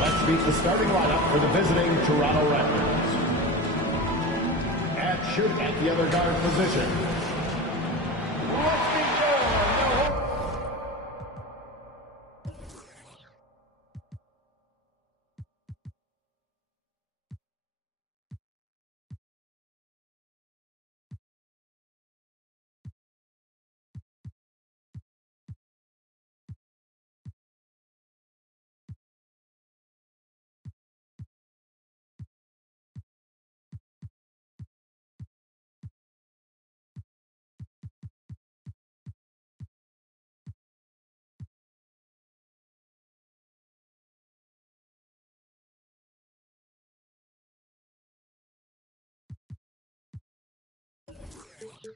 Let's meet the starting lineup for the visiting Toronto Raptors. At shooting at the other guard position. Let's meet your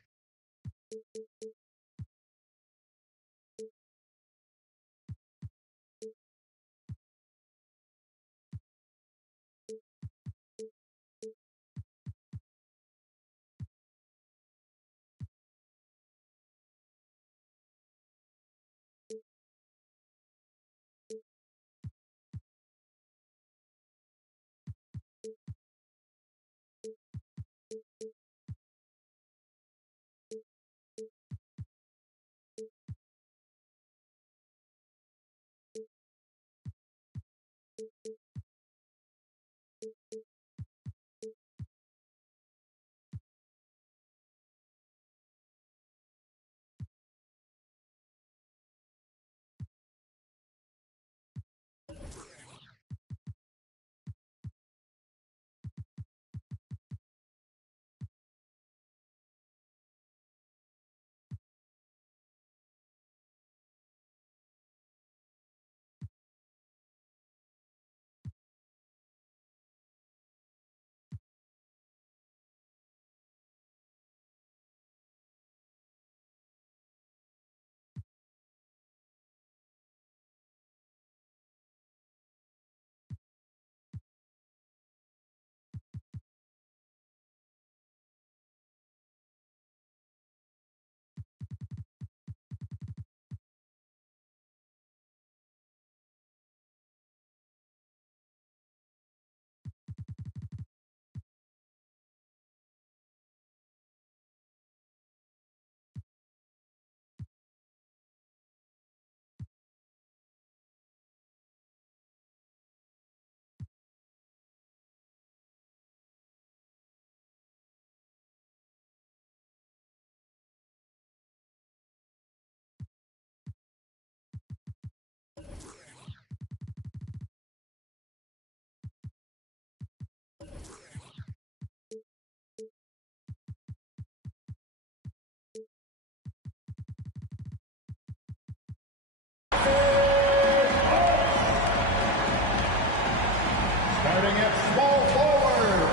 starting at small forward.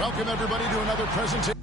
Welcome, everybody, to another presentation.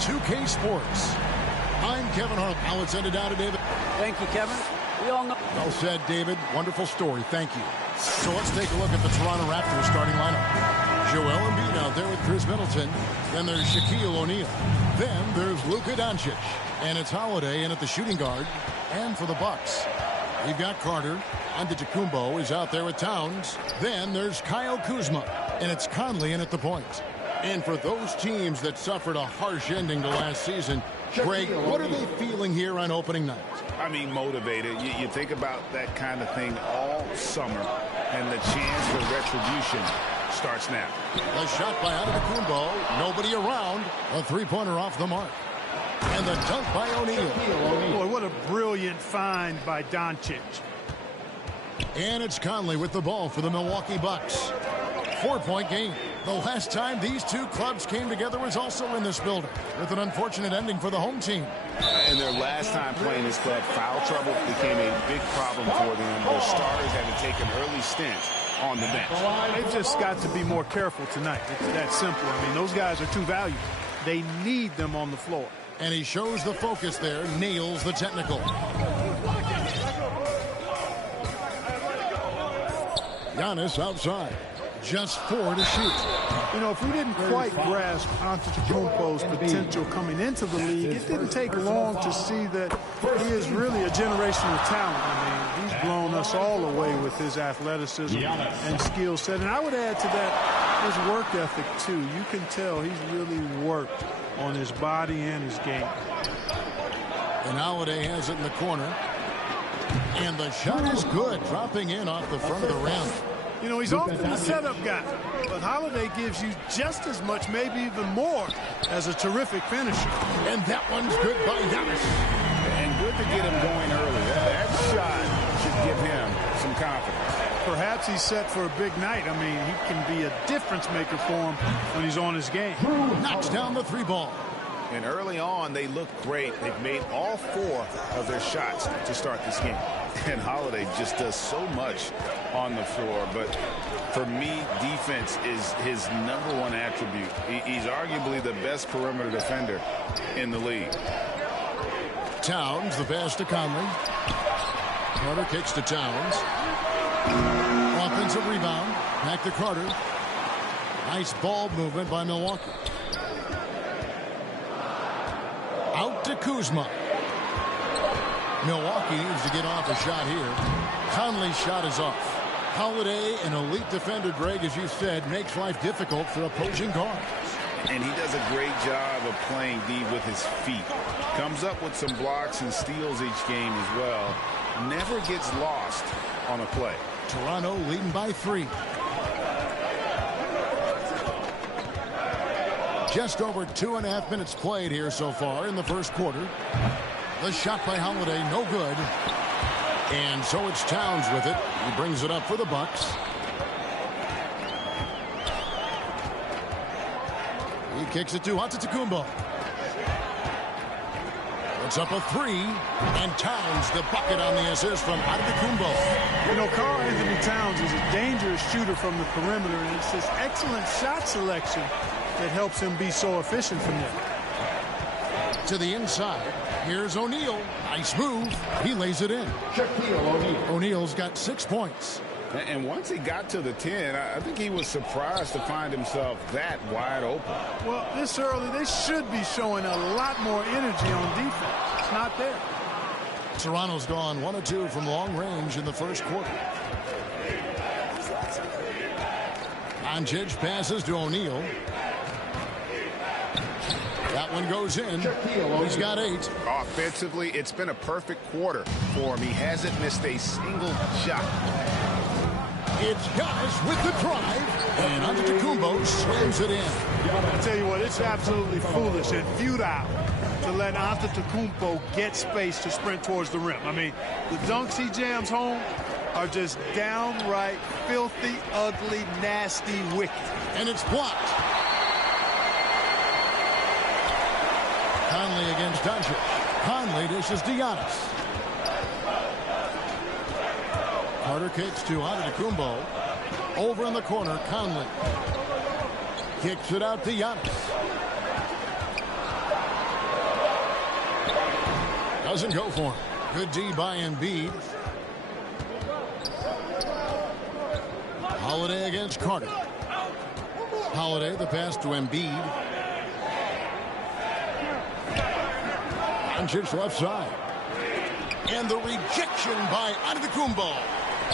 2K Sports. I'm Kevin Harlan. Now let's send it down to David. Thank you, Kevin. We all know. Well said, David. Wonderful story. Thank you. So let's take a look at the Toronto Raptors starting lineup. Joel Embiid out there with Chris Middleton. Then there's Shaquille O'Neal. Then there's Luka Doncic. And it's Holiday in at the shooting guard. And for the Bucks, we've got Carter. Antetokounmpo is out there with Towns. Then there's Kyle Kuzma. And it's Conley in at the point. And for those teams that suffered a harsh ending to last season, Greg, what are they feeling here on opening night? I mean, motivated. You think about that kind of thing all summer, and the chance for retribution starts now. A shot by Antetokounmpo. Nobody around. A three-pointer off the mark. And the dunk by O'Neal. Boy, what a brilliant find by Doncic. And it's Conley with the ball for the Milwaukee Bucks. 4-point game. The last time these two clubs came together was also in this building, with an unfortunate ending for the home team. And their last time playing this club, foul trouble became a big problem for them. Their starters had to take an early stint on the bench. They've just got to be more careful tonight. It's that simple. I mean, those guys are too valuable. They need them on the floor. And he shows the focus there, nails the technical. Giannis outside. Just 4 to shoot. You know, if we didn't quite grasp Antetokounmpo's potential coming into the league, it didn't take long to see that he is really a generational talent. I mean, he's blown us all away with his athleticism and skill set. And I would add to that his work ethic, too. You can tell he's really worked on his body and his game. And Holiday has it in the corner. And the shot is good, dropping in off the front of the rim. You know, he's often the setup guy, but Holiday gives you just as much, maybe even more, as a terrific finisher. And that one's good by Giannis. And good to get him going early. That shot should give him some confidence. Perhaps he's set for a big night. I mean, he can be a difference maker for him when he's on his game. Knocks down the 3-ball. And early on, they look great. They've made all 4 of their shots to start this game. And Holiday just does so much on the floor. But for me, defense is his #1 attribute. He's arguably the best perimeter defender in the league. Towns, the pass to Conley. Carter kicks to Towns. Offensive rebound. Back to Carter. Nice ball movement by Milwaukee. Out to Kuzma. Milwaukee needs to get off a shot here. Conley's shot is off. Holiday, an elite defender, Greg, as you said, makes life difficult for opposing guards. And he does a great job of playing D with his feet. Comes up with some blocks and steals each game as well. Never gets lost on a play. Toronto leading by 3. Just over 2.5 minutes played here so far in the first quarter. The shot by Holiday, no good. And so it's Towns with it. He brings it up for the Bucks. He kicks it to Antetokounmpo. It's up a 3. And Towns the bucket on the assist from Antetokounmpo. You know, Karl-Anthony Towns is a dangerous shooter from the perimeter, and it's his excellent shot selection that helps him be so efficient from there. To the inside. Here's O'Neal. Nice move. He lays it in. O'Neal's got 6 points. And once he got to the 10, I think he was surprised to find himself that wide open. Well, this early, they should be showing a lot more energy on defense. It's not there. Toronto's gone 1 of 2 from long range in the first quarter. Doncic passes to O'Neal. That one goes in. He's got 8. Offensively, it's been a perfect quarter for him. He hasn't missed a single shot. It's Giannis with the drive. And Antetokounmpo slams it in. I tell you what, it's absolutely foolish and futile to let Antetokounmpo get space to sprint towards the rim. I mean, the dunks he jams home are just downright filthy, ugly, nasty, wicked. And it's blocked. Conley against Doncic. Conley dishes to Giannis. Carter kicks to Antetokounmpo. Over in the corner, Conley. Kicks it out to Giannis. Doesn't go for him. Good D by Embiid. Holiday against Carter. Holiday, the pass to Embiid. Doncic left side. And the rejection by Antetokounmpo.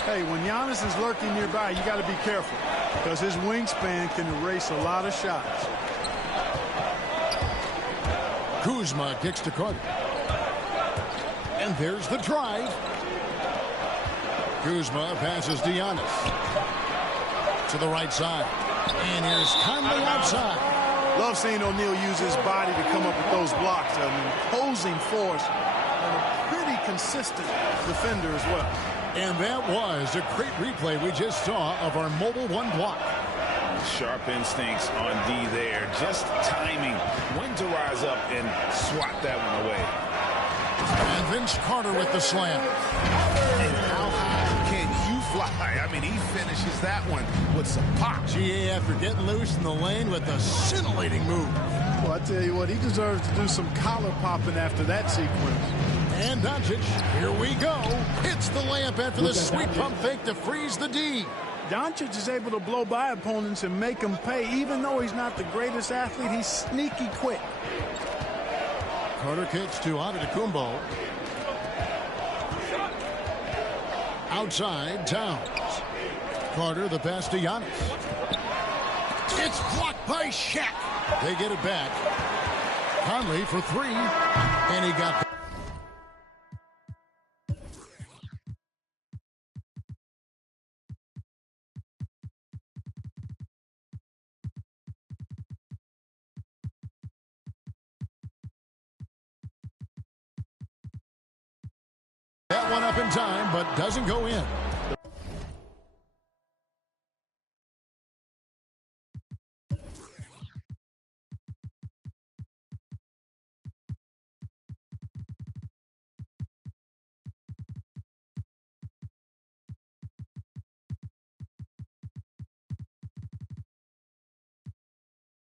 Hey, when Giannis is lurking nearby, you got to be careful because his wingspan can erase a lot of shots. Kuzma kicks to Carter. And there's the drive. Kuzma passes to Giannis. To the right side. And here's Conley outside. Love seeing O'Neal use his body to come up with those blocks. An imposing force and a pretty consistent defender as well. And that was a great replay we just saw of our mobile one block. Sharp instincts on D there. Just timing when to rise up and swat that one away. And Vince Carter with the slam. And how high can you fly? I mean, he finishes that one with some pop. GA after getting loose in the lane with a scintillating move. Well, I tell you what, he deserves to do some collar popping after that sequence. And Doncic, here we go. Hits the layup after the sweet pump fake to freeze the D. Doncic is able to blow by opponents and make them pay. Even though he's not the greatest athlete, he's sneaky quick. Carter kicks to Antetokounmpo. Outside, Towns. Carter, the pass to Giannis. It's blocked by Shaq. They get it back. Conley for three. And he got... that one up in time, but doesn't go in.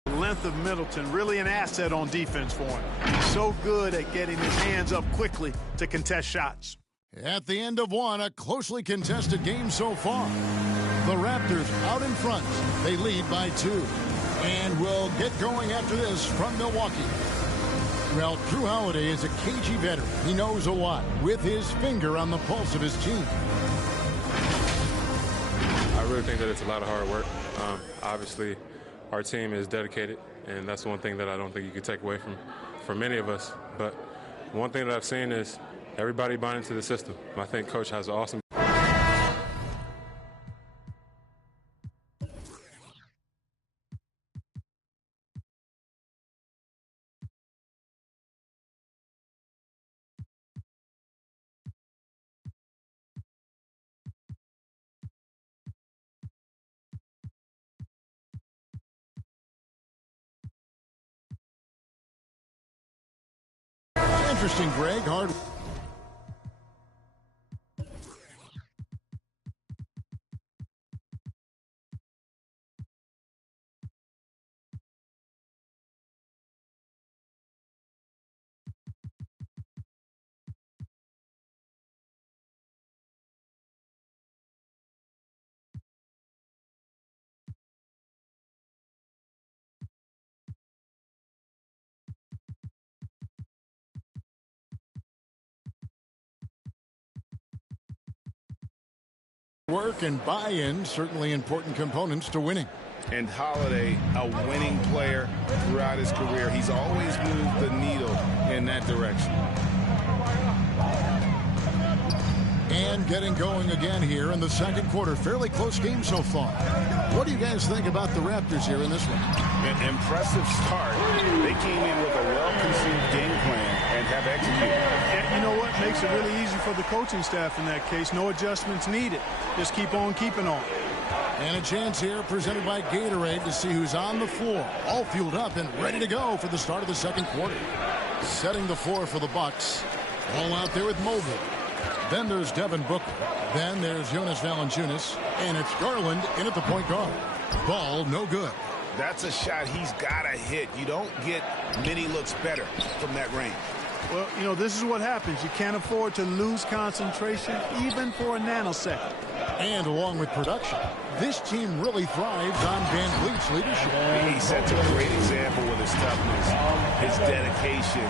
Length of Middleton, really an asset on defense for him. He's so good at getting his hands up quickly to contest shots. At the end of one, a closely contested game so far. The Raptors out in front. They lead by 2. And we'll get going after this from Milwaukee. Well, Jrue Holiday is a cagey veteran. He knows a lot with his finger on the pulse of his team. I really think that it's a lot of hard work. Obviously, our team is dedicated, and that's one thing that I don't think you could take away from many of us. But one thing that I've seen is everybody buying into the system. I think Coach has an awesome... Interesting, Greg. Hard. Work and buy-in, certainly important components to winning. And Holiday, a winning player throughout his career. He's always moved the needle in that direction. And getting going again here in the second quarter. Fairly close game so far. What do you guys think about the Raptors here in this one? An impressive start. They came in with a well-conceived game plan and have executed. And you know what? Makes it really easy for the coaching staff in that case. No adjustments needed. Just keep on keeping on. And a chance here presented by Gatorade to see who's on the floor. All fueled up and ready to go for the start of the second quarter. Setting the floor for the Bucks. All out there with Mobley. Then there's Devin Booker. Then there's Jonas Valanciunas. And it's Garland in at the point guard. Ball no good. That's a shot he's got to hit. You don't get many looks better from that range. Well, you know, this is what happens. You can't afford to lose concentration even for a nanosecond. And along with production, this team really thrives on Van Vliet's leadership. He sets a great example with his toughness, his dedication,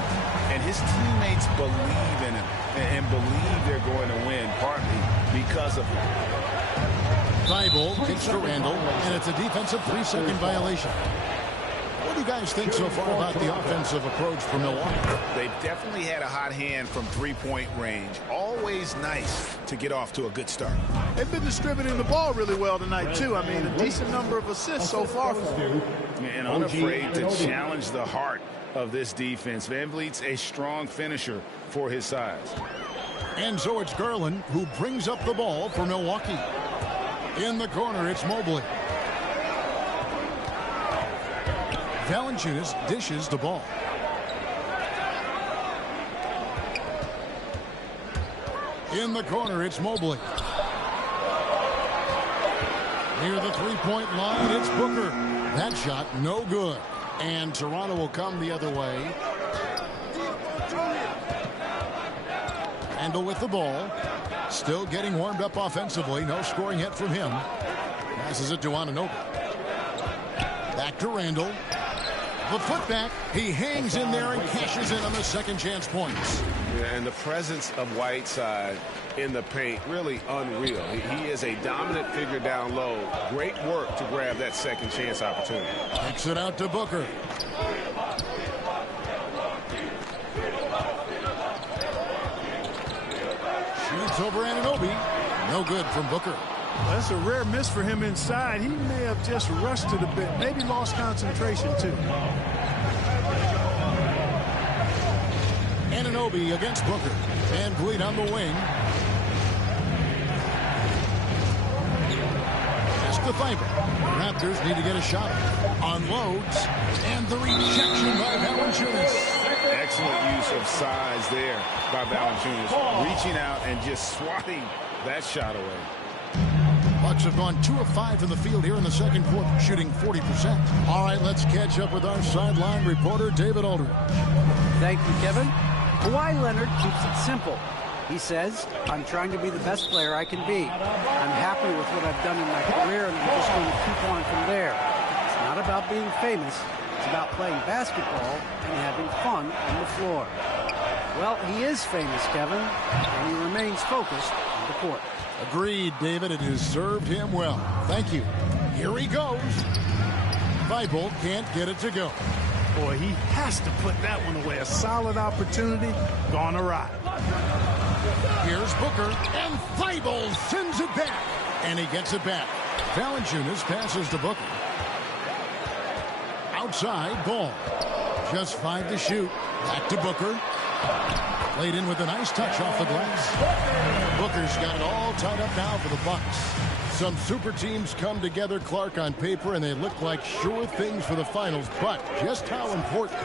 and his teammates believe in him and believe they're going to win, partly because of him. Thibault kicks to Randall, and it's a defensive 3-second violation. What do you guys think so far about the offensive approach for Milwaukee? They've definitely had a hot hand from three-point range. Always nice to get off to a good start. They've been distributing the ball really well tonight, too. I mean, a decent number of assists so far for them. And unafraid to challenge the heart of this defense. Van Vliet's a strong finisher for his size. And so it's Garland who brings up the ball for Milwaukee. In the corner, it's Mobley. Valanciunas dishes the ball. In the corner, it's Mobley. Near the three-point line, it's Booker. That shot, no good. And Toronto will come the other way. Randall with the ball. Still getting warmed up offensively. No scoring yet from him. Passes it to Anunoby. Back to Randall. The putback. He hangs in there and cashes in on the second chance points. Yeah, and the presence of Whiteside in the paint, really unreal. He is a dominant figure down low. Great work to grab that second chance opportunity. Kicks it out to Booker. Shoots over Anunoby. No good from Booker. That's a rare miss for him inside. He may have just rushed it a bit. Maybe lost concentration, too. Anunoby against Booker. Van Vliet on the wing. Pass to Thibault. Raptors need to get a shot. Unloads. And the rejection by Valanciunas. Excellent use of size there by Valanciunas. Reaching out and just swatting that shot away. Bucks have gone 2 of 5 in the field here in the second quarter, shooting 40%. All right, let's catch up with our sideline reporter, David Aldridge. Thank you, Kevin. Kawhi Leonard keeps it simple. He says, I'm trying to be the best player I can be. I'm happy with what I've done in my career, and I'm just going to keep on from there. It's not about being famous. It's about playing basketball and having fun on the floor. Well, he is famous, Kevin, and he remains focused on the court. Agreed, David. It has served him well. Thank you. Here he goes. Thibault can't get it to go. Boy, he has to put that one away. A solid opportunity gone awry. Here's Booker, and Thibault sends it back. And he gets it back. Valanciunas passes to Booker. Outside, Ball. Just 5 to shoot. Back to Booker. Played in with a nice touch off the glass. Booker's got it all tied up now for the Bucks. Some super teams come together, Clark, on paper, and they look like sure things for the finals. But just how important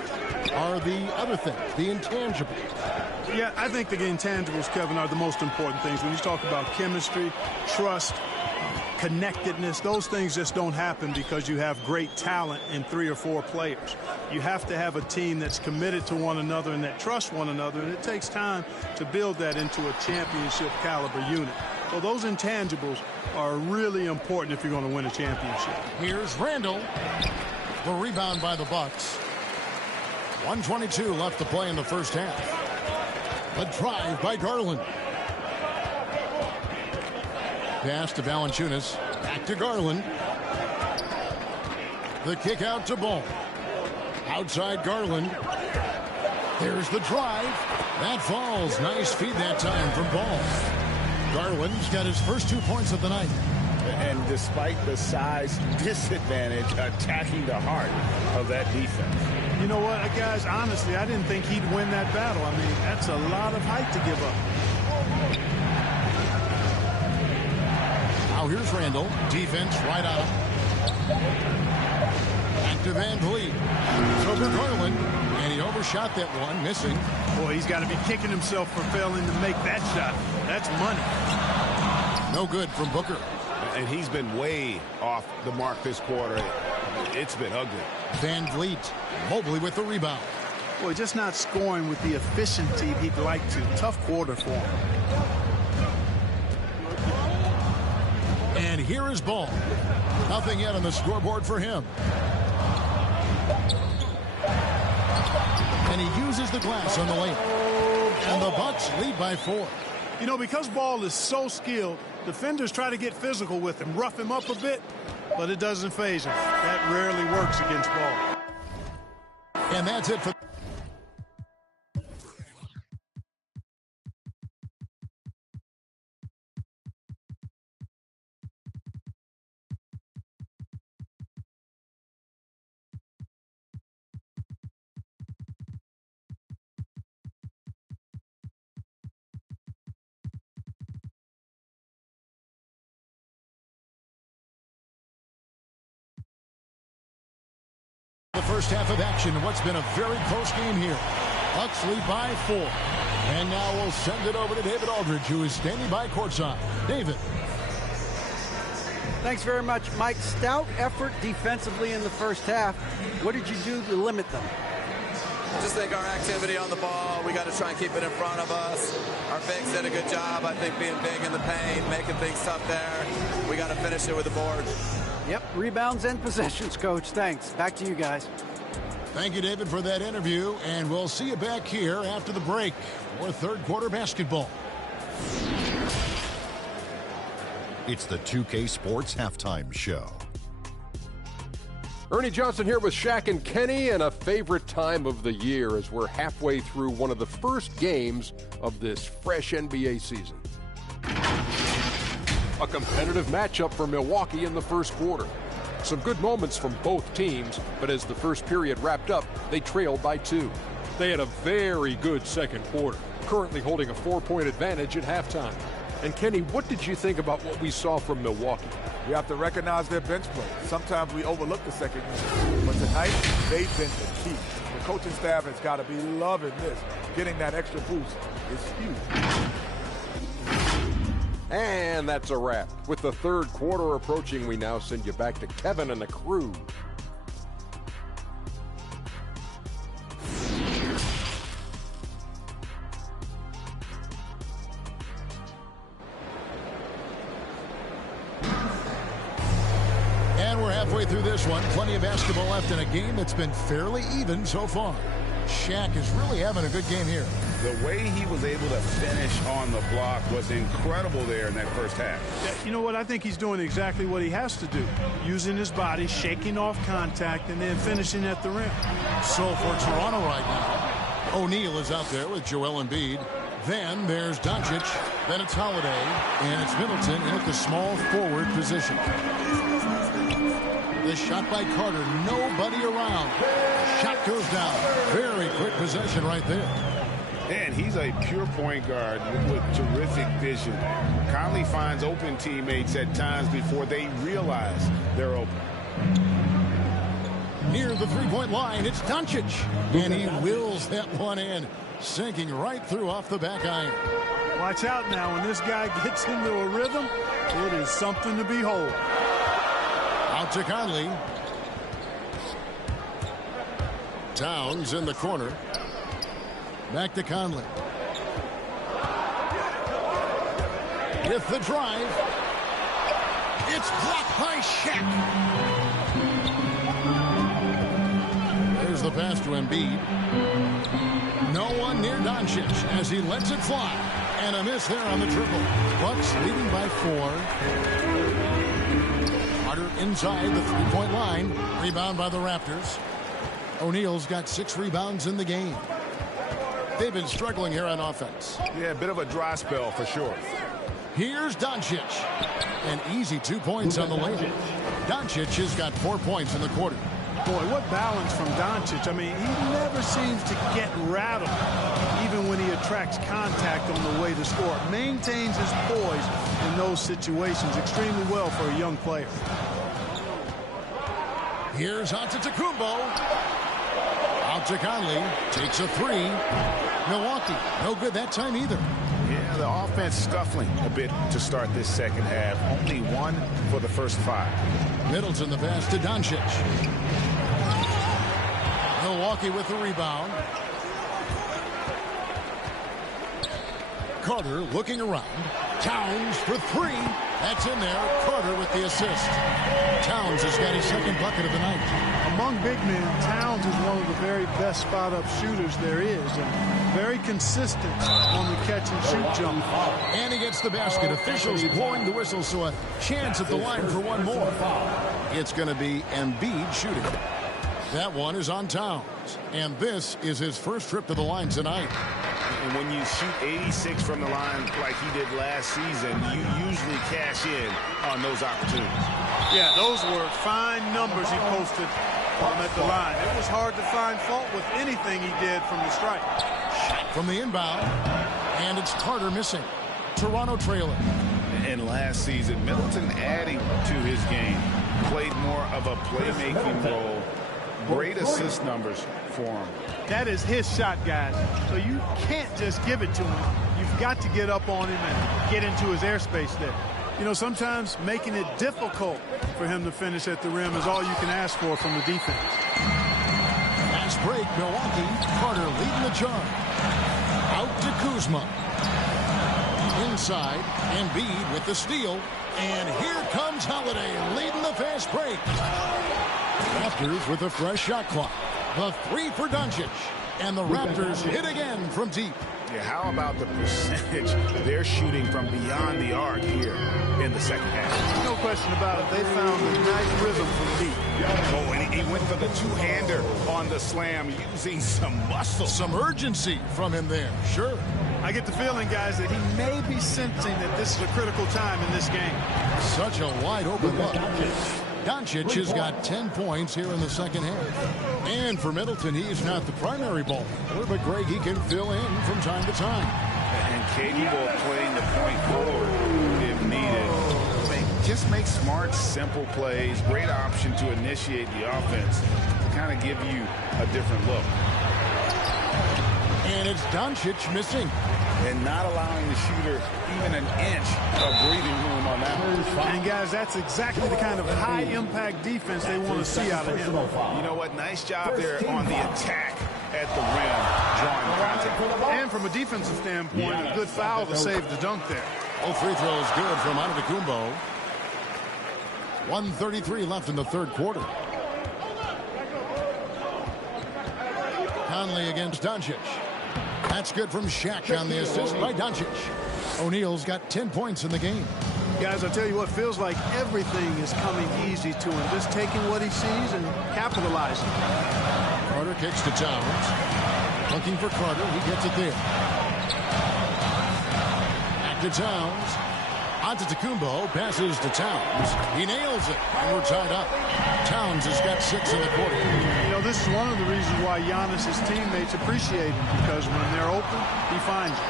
are the other things, the intangibles? Yeah, I think the intangibles, Kevin, are the most important things. When you talk about chemistry, trust, connectedness, those things just don't happen because you have great talent in 3 or 4 players. You have to have a team that's committed to one another and that trusts one another, and it takes time to build that into a championship caliber unit. So those intangibles are really important if you're going to win a championship. Here's Randall. The rebound by the Bucks. 1:22 left to play in the first half. A drive by Garland. Pass to Valanciunas. Back to Garland. The kick out to Ball. Outside Garland. There's the drive. That falls. Nice feed that time from Ball. Garland's got his first 2 points of the night. And despite the size disadvantage, attacking the heart of that defense. You know what, guys, honestly, I didn't think he'd win that battle. I mean, that's a lot of height to give up. Now here's Randall. Defense right on him. Back to Van Vliet. It's over Garland. And he overshot that one, missing. Boy, he's got to be kicking himself for failing to make that shot. That's money. No good from Booker. And he's been way off the mark this quarter. It's been ugly. Van Vliet. Mobley with the rebound. Boy, just not scoring with the efficiency he'd like to. Tough quarter for him. And here is Ball. Nothing yet on the scoreboard for him. And he uses the glass on the lane. And the Bucks lead by 4. You know, because Ball is so skilled, defenders try to get physical with him, rough him up a bit, but it doesn't faze him. That rarely works against Ball. And that's it for... the first half of action in what's been a very close game here. Bucks lead by 4. And now we'll send it over to David Aldridge, who is standing by courtside. David. Thanks very much, Mike. Stout effort defensively in the first half. What did you do to limit them? Just think our activity on the ball, we got to try and keep it in front of us. Our bigs did a good job, I think, being big in the paint, making things tough there. We got to finish it with the board. Yep, rebounds and possessions, Coach. Thanks. Back to you guys. Thank you, David, for that interview, and we'll see you back here after the break for third quarter basketball. It's the 2K Sports Halftime Show. Ernie Johnson here with Shaq and Kenny, and a favorite time of the year as we're halfway through one of the first games of this fresh NBA season. A competitive matchup for Milwaukee in the first quarter. Some good moments from both teams, but as the first period wrapped up, they trailed by 2. They had a very good second quarter, currently holding a 4-point advantage at halftime. And Kenny, what did you think about what we saw from Milwaukee? We have to recognize their bench play. Sometimes we overlook the second unit, but tonight they've been the key. The coaching staff has got to be loving this. Getting that extra boost is huge. And that's a wrap. With the third quarter approaching, we now send you back to Kevin and the crew. And we're halfway through this one. Plenty of basketball left in a game that's been fairly even so far. Shaq is really having a good game here. The way he was able to finish on the block was incredible there in that first half. Yeah, you know what? I think he's doing exactly what he has to do. Using his body, shaking off contact, and then finishing at the rim. So for Toronto right now, O'Neal is out there with Joel Embiid. Then there's Doncic. Then it's Holiday. And it's Middleton in at the small forward position. The shot by Carter. Nobody around. Shot goes down. Very quick possession right there. And he's a pure point guard with terrific vision. Conley finds open teammates at times before they realize they're open. Near the three-point line, it's Doncic. And he wills that one in, sinking right through off the back iron. Watch out now. When this guy gets into a rhythm, it is something to behold. Out to Conley. Towns in the corner. Back to Conley. With the drive. It's blocked by Shaq. There's the pass to Embiid. No one near Doncic as he lets it fly. And a miss there on the triple. Bucks leading by 4. Carter inside the three-point line. Rebound by the Raptors. O'Neal's got 6 rebounds in the game. They've been struggling here on offense. Yeah, a bit of a dry spell for sure. Here's Doncic. An easy 2 points on the lane. Doncic has got 4 points in the quarter. Boy, what balance from Doncic. I mean, he never seems to get rattled, even when he attracts contact on the way to score. Maintains his poise in those situations extremely well for a young player. Here's Antetokounmpo. Out to Conley. Takes a 3. Milwaukee, no good that time either. Yeah, the offense scuffling a bit to start this second half. Only 1 for the first 5. Middleton the pass to Doncic. Milwaukee with the rebound. Carter looking around. Towns for three. That's in there. Carter with the assist. Towns has got his second bucket of the night. Among big men, Towns is one of the very best spot-up shooters there is, and very consistent on the catch-and-shoot jump. And he gets the basket. Officials blowing the whistle, so a chance at the line for one more. It's going to be Embiid shooting. That one is on Towns, and this is his first trip to the line tonight. And when you shoot 86 from the line like he did last season, you usually cash in on those opportunities. Yeah, those were fine numbers he posted at the line. It was hard to find fault with anything he did from the stripe. From the inbound, and it's Carter missing. Toronto trailing. And last season, Middleton adding to his game, played more of a playmaking role. Great assist numbers for him. That is his shot, guys. So you can't just give it to him. You've got to get up on him and get into his airspace there. You know, sometimes making it difficult for him to finish at the rim is all you can ask for from the defense. Nice break, Milwaukee. Carter leading the charge. Out to Kuzma. Inside, Embiid with the steal. And here comes Holiday leading the fast break. Raptors with a fresh shot clock. The three for Doncic. And the Raptors hit again from deep. Yeah, how about the percentage they're shooting from beyond the arc here in the second half? No question about it. They found a nice rhythm from deep. Oh, and he went for the two-hander on the slam, using some muscle. Some urgency from him there, sure. I get the feeling, guys, that he may be sensing that this is a critical time in this game. Such a wide open look. Doncic has got 10 points here in the second half. And for Middleton, he's not the primary ball handler, but Greg, he can fill in from time to time. And capable of playing the point forward if needed. Just make smart, simple plays. Great option to initiate the offense to kind of give you a different look. And it's Doncic missing. And not allowing the shooter even an inch of breathing room on that one. And, guys, that's exactly the kind of high-impact defense they want to see out of him. You know what? Nice job there on the attack at the rim, drawing contact. And from a defensive standpoint, a good foul to save the dunk there. All free throws good from Antetokounmpo. 1:33 left in the third quarter. Conley against Doncic. That's good from Shaq on the assist by Doncic. O'Neal's got 10 points in the game. Guys, I tell you what, feels like everything is coming easy to him. Just taking what he sees and capitalizing. Carter kicks to Towns. Looking for Carter. He gets it there. Back to Towns. Antetokounmpo passes to Towns. He nails it, and we're tied up. Towns has got 6 in the quarter. You know, this is one of the reasons why Giannis' teammates appreciate him, because when they're open, he finds them.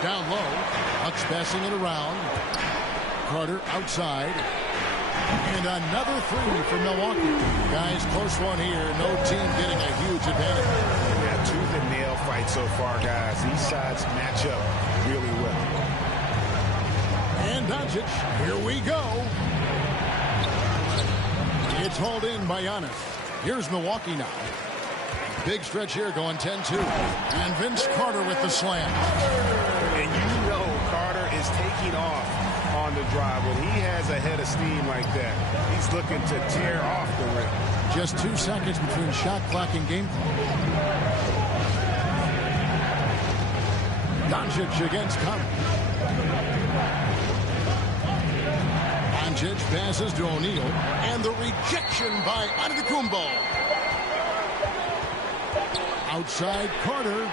Down low. Bucks passing it around. Carter outside. And another three for Milwaukee. Guys, close one here. No team getting a huge advantage. Yeah, tooth and nail fight so far, guys. These sides match up really well. And Doncic, here we go. It's hauled in by Giannis. Here's Milwaukee now. Big stretch here going 10-2. And Vince Carter with the slam. And you know Carter is taking off on the drive. When he has a head of steam like that, he's looking to tear off the rim. Just 2 seconds between shot clock and game clock. Doncic against Conley. Doncic passes to O'Neal, and the rejection by Antetokounmpo. Outside Carter.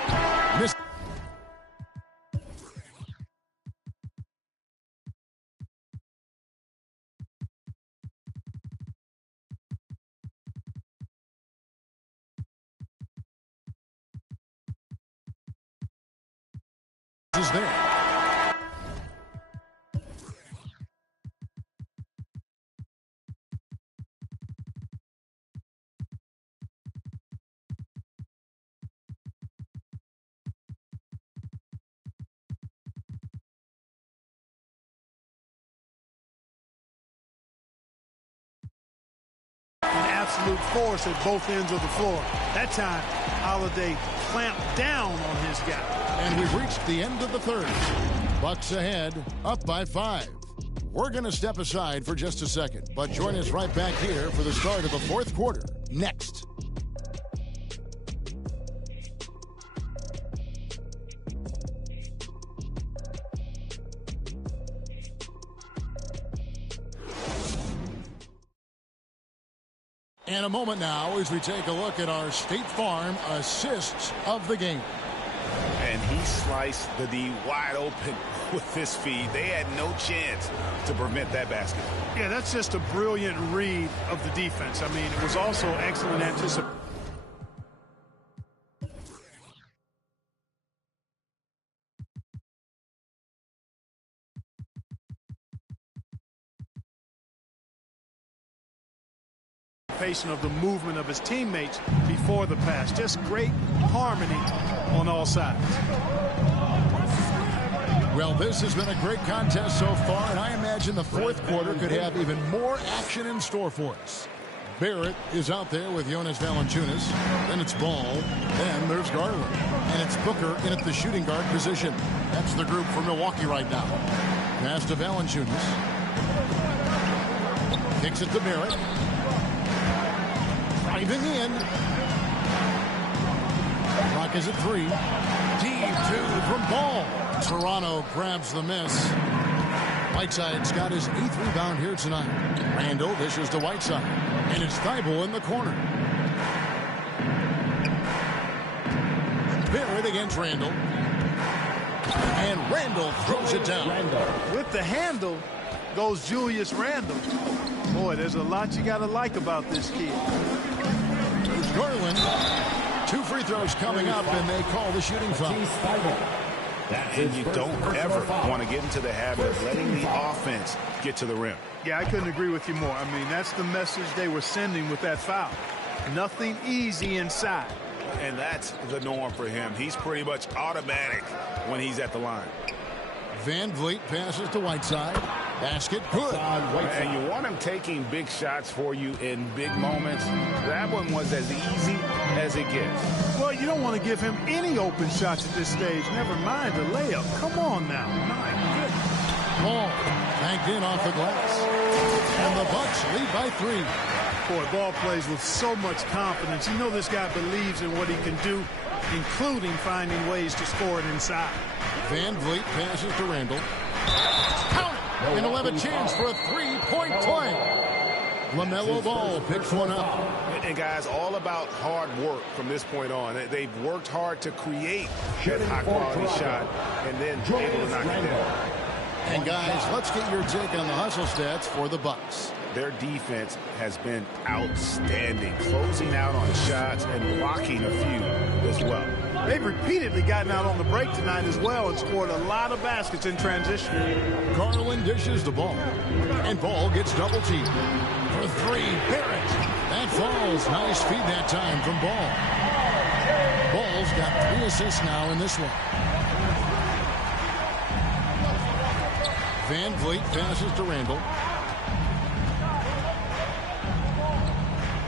Missed. Is there. absolute force at both ends of the floor. That time, Holiday clamped down on his guy. And we've reached the end of the third. Bucks ahead, up by 5. We're going to step aside for just a second, but join us right back here for the start of the fourth quarter. Next. And a moment now as we take a look at our State Farm assists of the game. And he sliced the D wide open with this feed. They had no chance to prevent that basket. Yeah, that's just a brilliant read of the defense. I mean, it was also excellent anticipation. Of the movement of his teammates before the pass. Just great harmony on all sides. Well, this has been a great contest so far, and I imagine the fourth quarter could have even more action in store for us. Barrett is out there with Jonas Valanciunas. Then it's Ball. Then there's Garland. And it's Booker in at the shooting guard position. That's the group for Milwaukee right now. Pass to Valanciunas. Kicks it to Barrett. Driving in. Clock is at 3. Deep 2 from Ball. Toronto grabs the miss. Whiteside's got his 8th rebound here tonight. Randall dishes to Whiteside. And it's Thibault in the corner. Barrett against Randall. And Randall throws it down. With the handle goes Julius Randall. Boy, there's a lot you got to like about this kid. There's Garland. 2 free throws coming up, and they call the shooting foul. And you don't ever want to get into the habit of letting the offense get to the rim. Yeah, I couldn't agree with you more. I mean, that's the message they were sending with that foul. Nothing easy inside. And that's the norm for him. He's pretty much automatic when he's at the line. Van Vliet passes to Whiteside. Basket good. And you want him taking big shots for you in big moments. That one was as easy as it gets. Well, you don't want to give him any open shots at this stage. Never mind a layup. Come on now. My goodness. Ball banked in off the glass. And the Bucks lead by 3. Boy, Ball plays with so much confidence. You know this guy believes in what he can do, including finding ways to score it inside. Van Vliet passes to Randall. Count it! And he'll have a chance for a 3-point play. LaMelo Ball picks one up. And guys, all about hard work from this point on. They've worked hard to create that high-quality shot and then able to knock it down. And guys, let's get your take on the hustle stats for the Bucks. Their defense has been outstanding, closing out on shots and blocking a few as well. They've repeatedly gotten out on the break tonight as well and scored a lot of baskets in transition. Garland dishes the ball. And Ball gets double teamed. For 3, Barrett. That falls. Nice feed that time from Ball. Ball's got 3 assists now in this one. Van Vliet passes to Randall.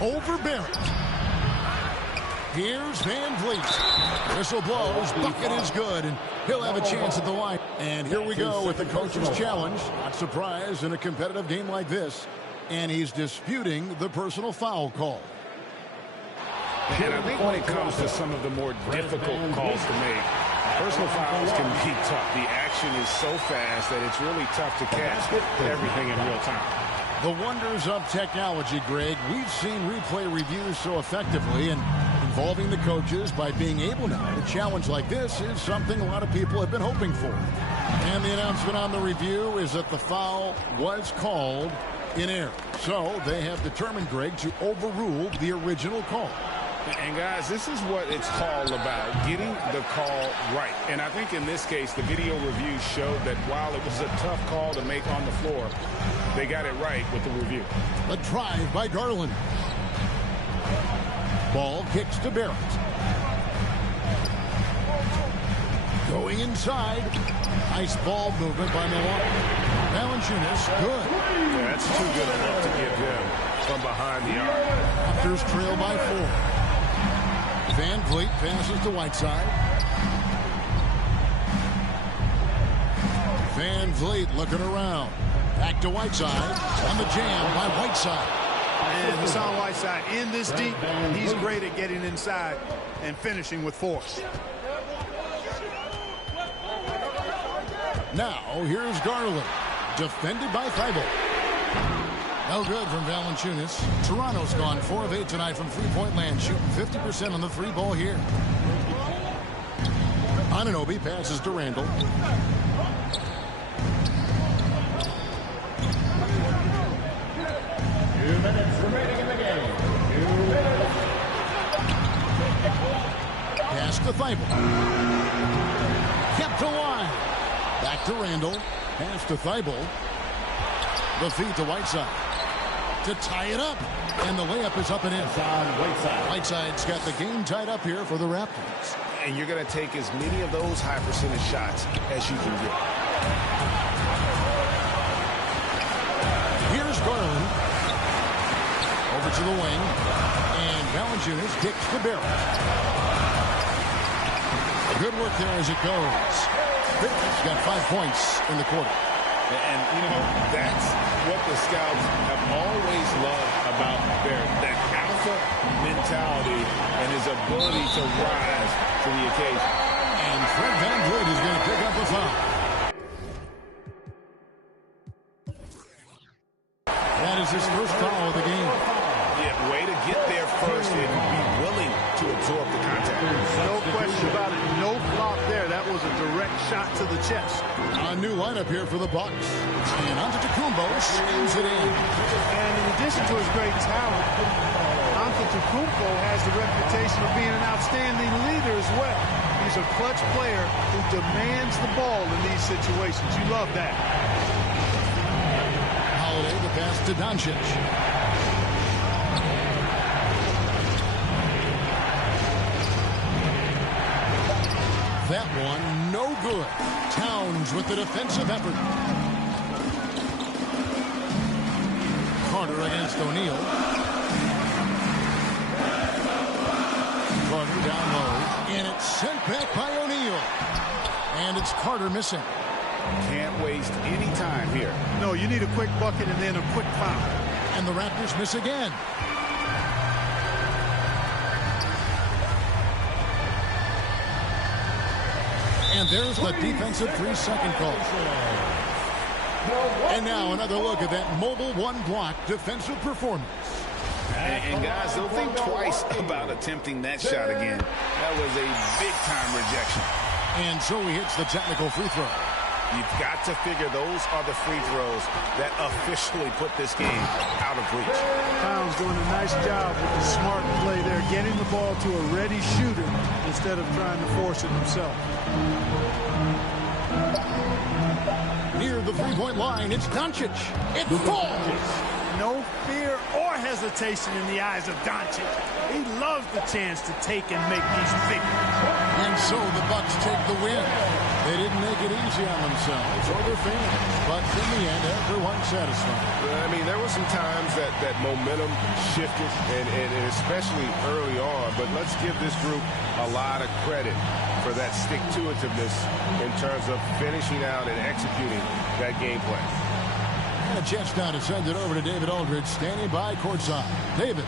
Over Barrett. Here's Van Vliet. Whistle blows. Bucket is good. And he'll have a chance at the line. And here we go with the coach's challenge. Not surprised in a competitive game like this. And he's disputing the personal foul call. And I think when it comes to some of the more difficult calls to make, personal fouls can be tough. The action is so fast that it's really tough to catch everything in real time. The wonders of technology, Greg. We've seen replay reviews so effectively, and involving the coaches by being able now to challenge like this is something a lot of people have been hoping for. And the announcement on the review is that the foul was called in error. So they have determined, Greg, to overrule the original call. And guys, this is what it's all about, getting the call right. And I think in this case, the video review showed that while it was a tough call to make on the floor, they got it right with the review. A drive by Garland. Ball kicks to Barrett. Going inside. Nice ball movement by Milwaukee. Valanciunas, good. Yeah, that's too good a look to give him. from behind the arc. Raptors trail by 4. Van Vliet passes to Whiteside. Van Vliet looking around. Back to Whiteside. On the jam by Whiteside. And Hassan Whiteside in this deep, he's great at getting inside and finishing with force. Now, here's Garland. Defended by Thibault. No good from Valanciunas. Toronto's gone 4 of 8 tonight from three-point land, shooting 50% on the three ball here. Anunoby passes to Randall. Pass to Thibault. Kept alive. Back to Randall. Pass to Thibault. The feed to Whiteside. To tie it up. And the layup is up and in. Whiteside's got the game tied up here for the Raptors. And you're going to take as many of those high percentage shots as you can get. Here's Garland. Over to the wing. And Valanciunas kicks the barrel. Good work there as it goes. He's got 5 points in the quarter. And, you know, that's what the scouts have always loved about that alpha mentality and his ability to rise to the occasion. And Fred VanVleet is going to pick up a foul. That is his first foul of the game. Yeah, way to get there first and be willing to absorb the contact. No question about it. No flop there. That was a direct shot to the chest. A new lineup here for the Bucks. And Antetokounmpo slams it in. And in addition to his great talent, Antetokounmpo has the reputation of being an outstanding leader as well. He's a clutch player who demands the ball in these situations. You love that. Holiday, the pass to Doncic. That one, no good. Towns with the defensive effort. Carter against O'Neal. Carter down low. And it's sent back by O'Neal. And it's Carter missing. Can't waste any time here. No, you need a quick bucket and then a quick foul. And the Raptors miss again. And there's the defensive 3-second call. And now another look at that mobile one block defensive performance. And guys, don't think twice about attempting that shot again. That was a big-time rejection. And so he hits the technical free throw. You've got to figure those are the free throws that officially put this game out of reach. Towns doing a nice job with the smart play there, getting the ball to a ready shooter instead of trying to force it himself. Near the three-point line, it's Doncic. It falls. No fear or hesitation in the eyes of Doncic. He loves the chance to take and make these big ones. And so the Bucks take the win. They didn't make it easy on themselves or their fans, but in the end, everyone's satisfied. I mean, there were some times that momentum shifted, and especially early on, but let's give this group a lot of credit for that stick-to-itiveness in terms of finishing out and executing that game plan. And a chance now to send it over to David Aldridge, standing by courtside. David.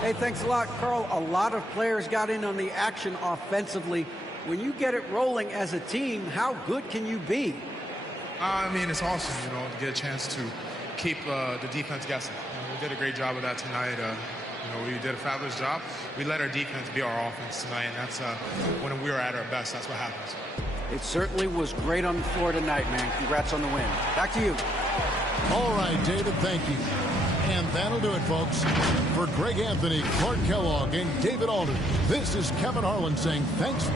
Hey, thanks a lot, Carl. A lot of players got in on the action offensively. When you get it rolling as a team, how good can you be? I mean, it's awesome, you know, to get a chance to keep the defense guessing. We did a great job of that tonight. We did a fabulous job. We let our defense be our offense tonight, and that's when we were at our best. That's what happens. It certainly was great on the floor tonight, man. Congrats on the win. Back to you. All right, David, thank you. And that'll do it, folks. For Greg Anthony, Clark Kellogg, and David Aldridge, this is Kevin Harlan saying thanks.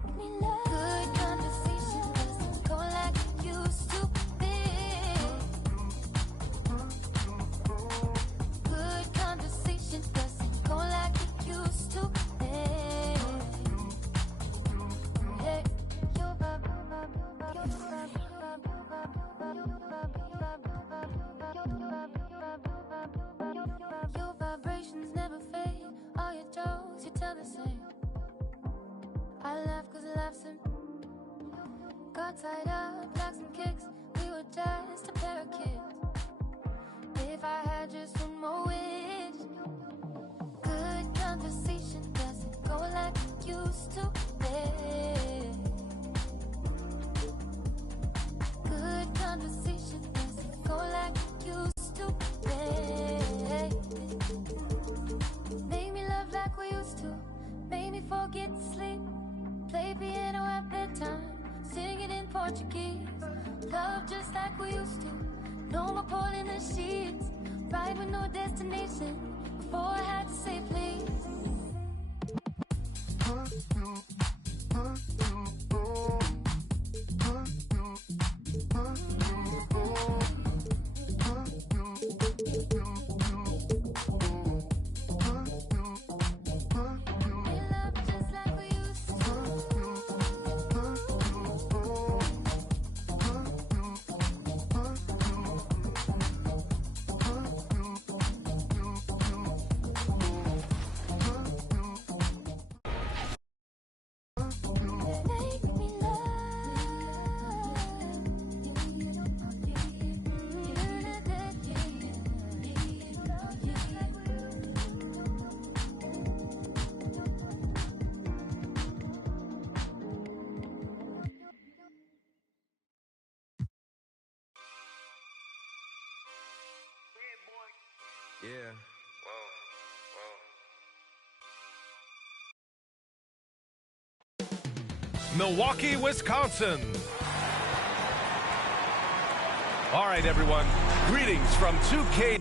Good conversation doesn't go like it used to be. Good conversation doesn't go like it used to be. Hey, your vibrations never fade. All your jokes, you tell the same. I laugh cause laughs and got tied up like some kicks. We were just a pair of kids. If I had just one more wish. Good conversation doesn't go like it used to be. Good conversation doesn't go like it used to be. Make me love like we used to. Make me forget to sleep. Play piano at bedtime, sing it in Portuguese. Love just like we used to. No more pulling the sheets. Ride with no destination. Before I had to say please. Yeah. Milwaukee, Wisconsin. All right, everyone. Greetings from 2K.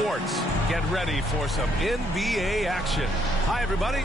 sports. Get ready for some NBA action. Hi, everybody.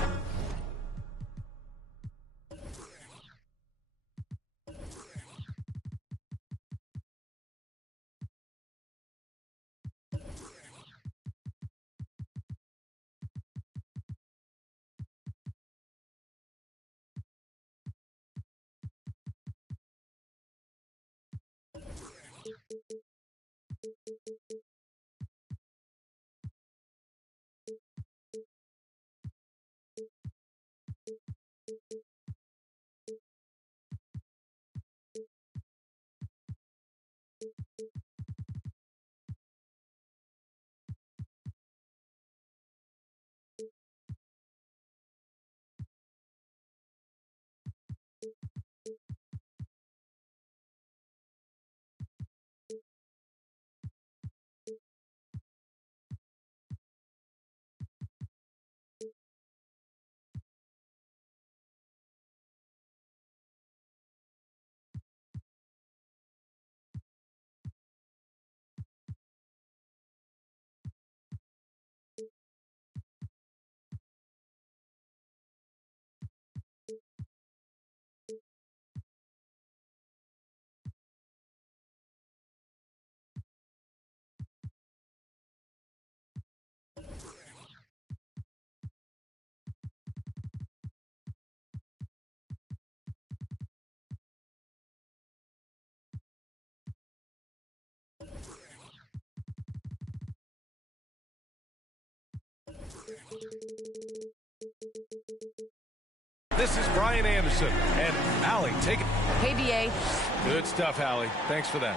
This is Brian Anderson, and Allie, take it. Hey, BA. Good stuff, Allie. Thanks for that.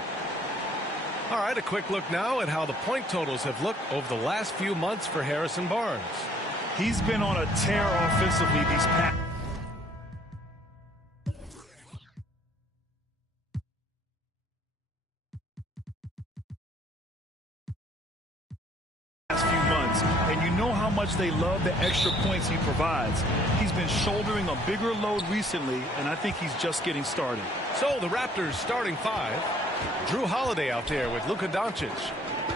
All right, a quick look now at how the point totals have looked over the last few months for Harrison Barnes. He's been on a tear offensively these past few months, and you know how much they love the extra points he provides. He's been shouldering a bigger load recently, and I think he's just getting started. So the Raptors starting five. Drew Holiday out there with Luka Doncic.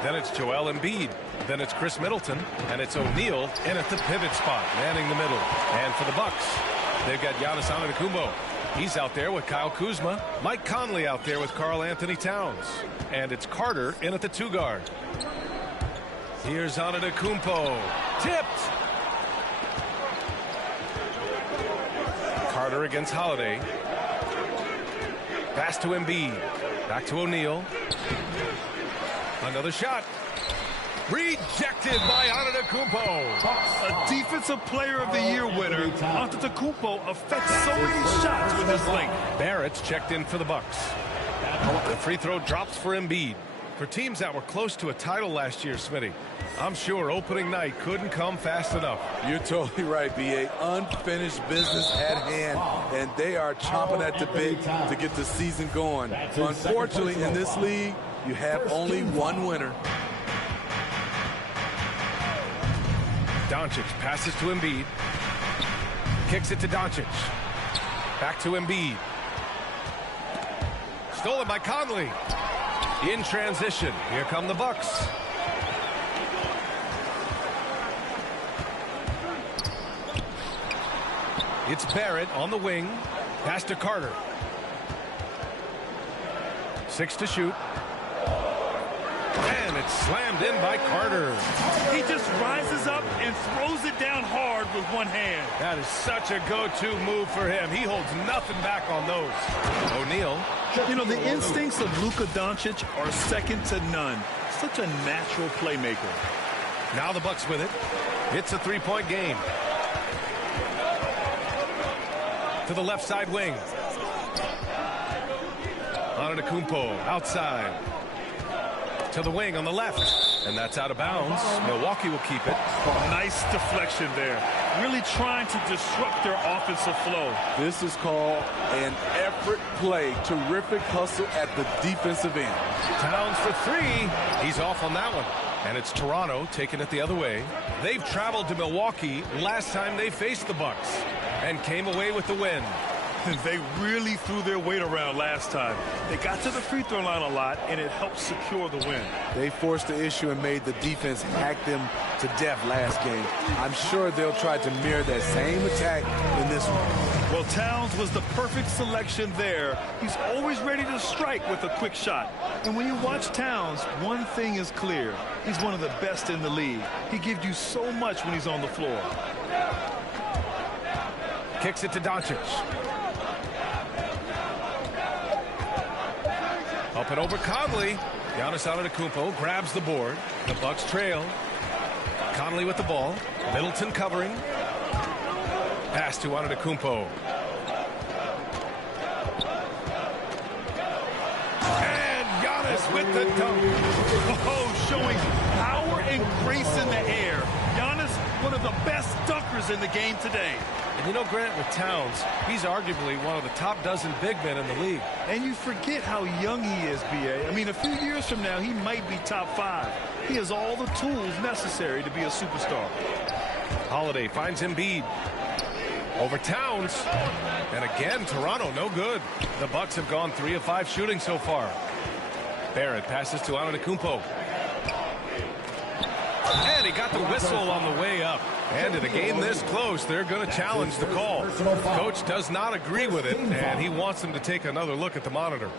Then it's Joel Embiid. Then it's Chris Middleton. And it's O'Neal in at the pivot spot, manning the middle. And for the Bucks, they've got Giannis Antetokounmpo. He's out there with Kyle Kuzma. Mike Conley out there with Karl Anthony Towns. And it's Carter in at the two guard. Here's Antetokounmpo. Tipped. Carter against Holiday. Pass to Embiid. Back to O'Neal. Another shot. Rejected by Antetokounmpo. A Defensive Player of the Year winner, Antetokounmpo affects so many shots with his length. Barrett's checked in for the Bucks. The free throw drops for Embiid. For teams that were close to a title last year, Smitty, I'm sure opening night couldn't come fast enough. You're totally right, B.A. Unfinished business at hand, and they are chomping at the bit to get the season going. Unfortunately, in this league, you have only one winner. Doncic passes to Embiid. Kicks it to Doncic. Back to Embiid. Stolen by Conley. In transition, here come the Bucks. It's Barrett on the wing. Pass to Carter. 6 to shoot. And it's slammed in by Carter. He just rises up and throws it down hard with one hand. That is such a go-to move for him. He holds nothing back on those. O'Neal. You know, the instincts of Luka Doncic are second to none. Such a natural playmaker. Now the Bucks with it. It's a three-point game. To the left side wing. Antetokounmpo outside. To the wing on the left. And that's out of bounds. Milwaukee will keep it. Nice deflection there. Really trying to disrupt their offensive flow. This is called an effort play. Terrific hustle at the defensive end. Towns for three. He's off on that one. And it's Toronto taking it the other way. They've traveled to Milwaukee last time they faced the Bucks and came away with the win. They really threw their weight around last time. They got to the free throw line a lot, and it helped secure the win. They forced the issue and made the defense hack them to death last game. I'm sure they'll try to mirror that same attack in this one. Well, Towns was the perfect selection there. He's always ready to strike with a quick shot. And when you watch Towns, one thing is clear. He's one of the best in the league. He gives you so much when he's on the floor. Kicks it to Doncic. Up and over Conley. Giannis Antetokounmpo grabs the board. The Bucks trail. Conley with the ball. Middleton covering. Pass to Antetokounmpo. And Giannis with the dunk. Oh, showing power and grace in the air. Giannis, one of the best dunkers in the game today. And you know, Grant, with Towns, he's arguably one of the top dozen big men in the league. And you forget how young he is, B.A. I mean, a few years from now, he might be top 5. He has all the tools necessary to be a superstar. Holiday finds Embiid. Over Towns. And again, Toronto, no good. The Bucks have gone 3 of 5 shooting so far. Barrett passes to Antetokounmpo. And he got the whistle on the way up. And in a game this close, they're going to challenge the call. Coach does not agree with it, and he wants them to take another look at the monitor.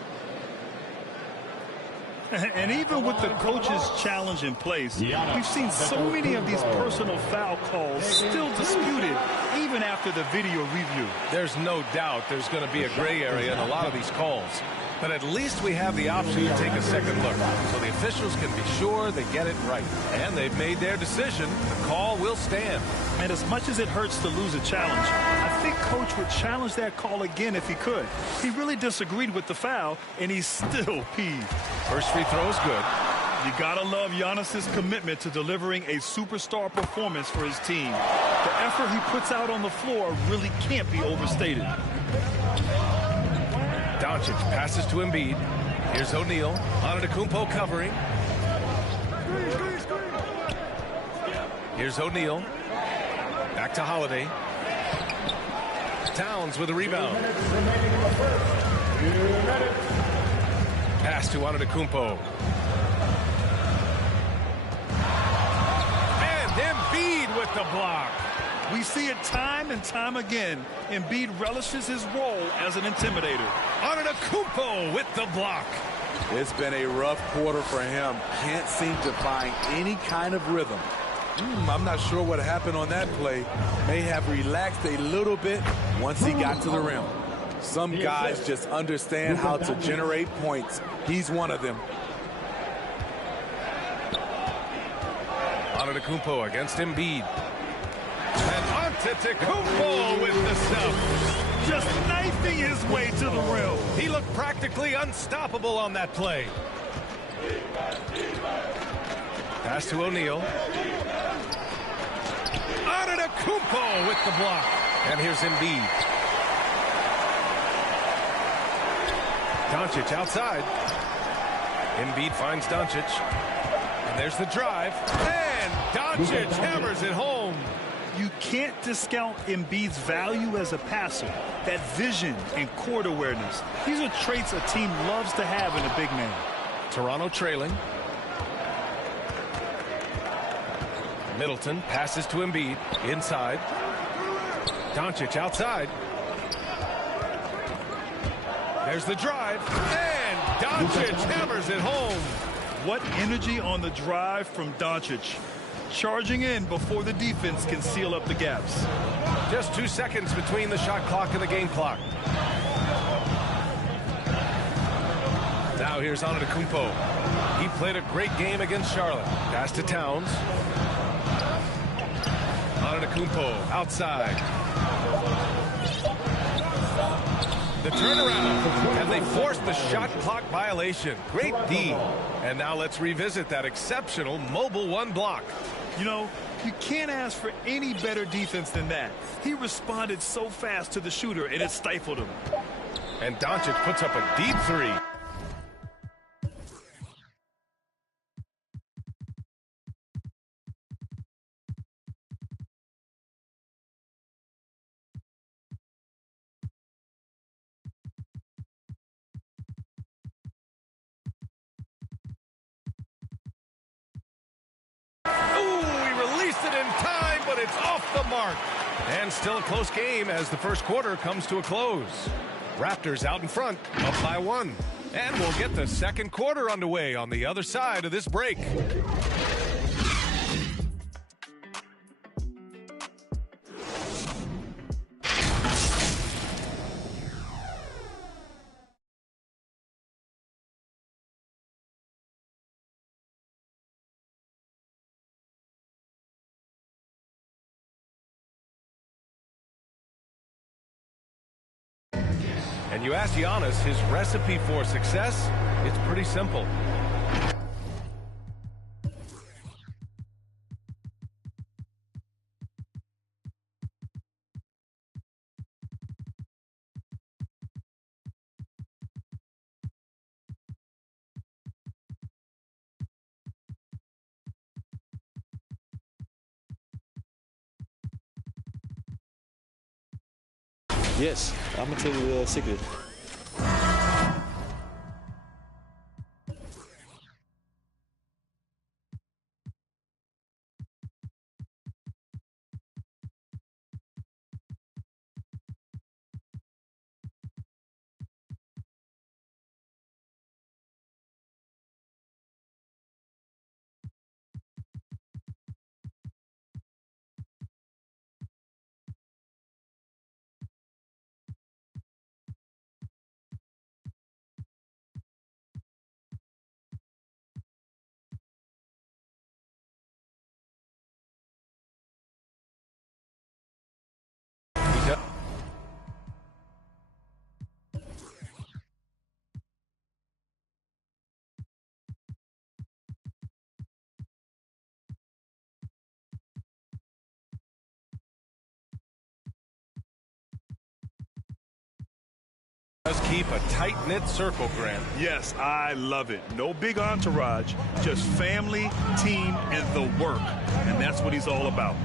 And even with the coach's challenge in place, we've seen so many of these personal foul calls still disputed even after the video review. There's no doubt there's going to be a gray area in a lot of these calls. But at least we have the option to take a second look, so the officials can be sure they get it right. And they've made their decision. The call will stand. And as much as it hurts to lose a challenge, I think Coach would challenge that call again if he could. He really disagreed with the foul, and he's still peeved. First free throw is good. You gotta love Giannis's commitment to delivering a superstar performance for his team. The effort he puts out on the floor really can't be overstated. Doncic passes to Embiid. Here's O'Neal. Antetokounmpo covering. Here's O'Neal. Back to Holiday. Towns with a rebound. Pass to Antetokounmpo. And Embiid with the block. We see it time and time again. Embiid relishes his role as an intimidator. Antetokounmpo with the block. It's been a rough quarter for him. Can't seem to find any kind of rhythm. I'm not sure what happened on that play. May have relaxed a little bit once he got to the rim. Some guys just understand how to generate points. He's one of them. Antetokounmpo against Embiid. And Antetokounmpo with the stuff. Just knifing his way to the rim. He looked practically unstoppable on that play. Pass to O'Neal. Antetokounmpo with the block. And here's Embiid. Doncic outside. Embiid finds Doncic. And there's the drive. And Doncic hammers it home. You can't discount Embiid's value as a passer. That vision and court awareness. These are traits a team loves to have in a big man. Toronto trailing. Middleton passes to Embiid. Inside. Doncic outside. There's the drive. And Doncic hammers it home. What energy on the drive from Doncic. Charging in before the defense can seal up the gaps. Just 2 seconds between the shot clock and the game clock. Now here's Antetokounmpo. He played a great game against Charlotte. Pass to Towns. Antetokounmpo outside. The turnaround, and they forced the shot clock violation. Great D. And now let's revisit that exceptional mobile one block. You know, you can't ask for any better defense than that. He responded so fast to the shooter, and it stifled him. And Doncic puts up a deep three. it's off the mark. And still a close game as the first quarter comes to a close. Raptors out in front, up by 1. And we'll get the second quarter underway on the other side of this break. And you ask Giannis his recipe for success, it's pretty simple. Yes, I'm going to tell you the secret. Does keep a tight-knit circle, Grant. Yes, I love it. No big entourage, just family, team, and the work. And that's what he's all about.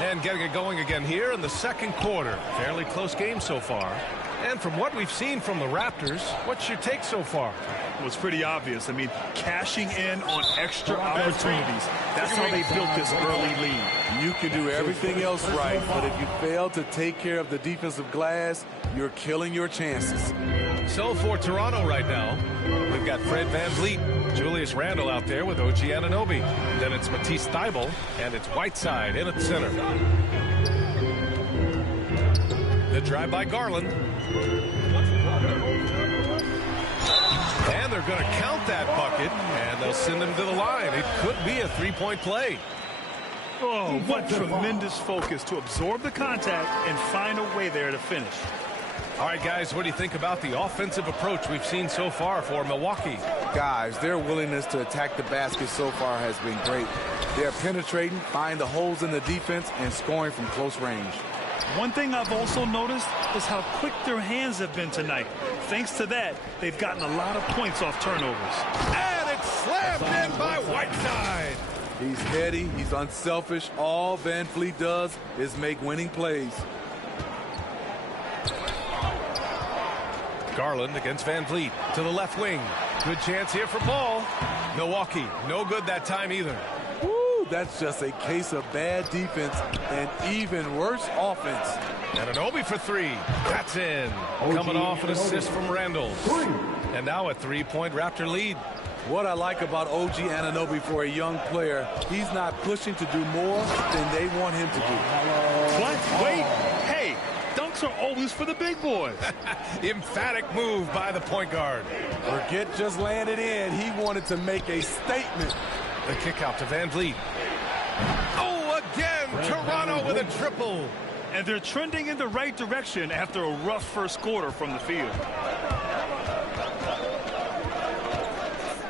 And getting it going again here in the second quarter. Fairly close game so far. And from what we've seen from the Raptors, what's your take so far? Well, it's pretty obvious. I mean, cashing in on extra opportunities. That's how they built this early lead. You can do everything else right, but if you fail to take care of the defensive glass, you're killing your chances. So for Toronto right now, we've got Fred VanVleet, Julius Randle out there with OG Anunoby. Then it's Matisse Thybulle, and it's Whiteside in at center. The drive by Garland. And they're going to count that bucket, and they'll send him to the line. It could be a three-point play. Oh, what tremendous focus to absorb the contact and find a way there to finish. All right, guys, what do you think about the offensive approach we've seen so far for Milwaukee? Guys, their willingness to attack the basket so far has been great. They're penetrating, finding the holes in the defense, and scoring from close range. One thing I've also noticed is how quick their hands have been tonight. Thanks to that, they've gotten a lot of points off turnovers. And it's slammed in by Whiteside. He's heady, he's unselfish. All VanVleet does is make winning plays. Garland against VanVleet to the left wing. Good chance here for Ball. Milwaukee, no good that time either. That's just a case of bad defense and even worse offense. Anunoby for three. That's in. Coming off an assist from Randle. And now a three-point Raptor lead. What I like about OG Anunoby for a young player, he's not pushing to do more than they want him to do. What? Wait. Hey, dunks are always for the big boys. Emphatic move by the point guard. Forget just laying it in. He wanted to make a statement. The kick out to VanVleet. Oh, again, Toronto with a triple. And they're trending in the right direction after a rough first quarter from the field.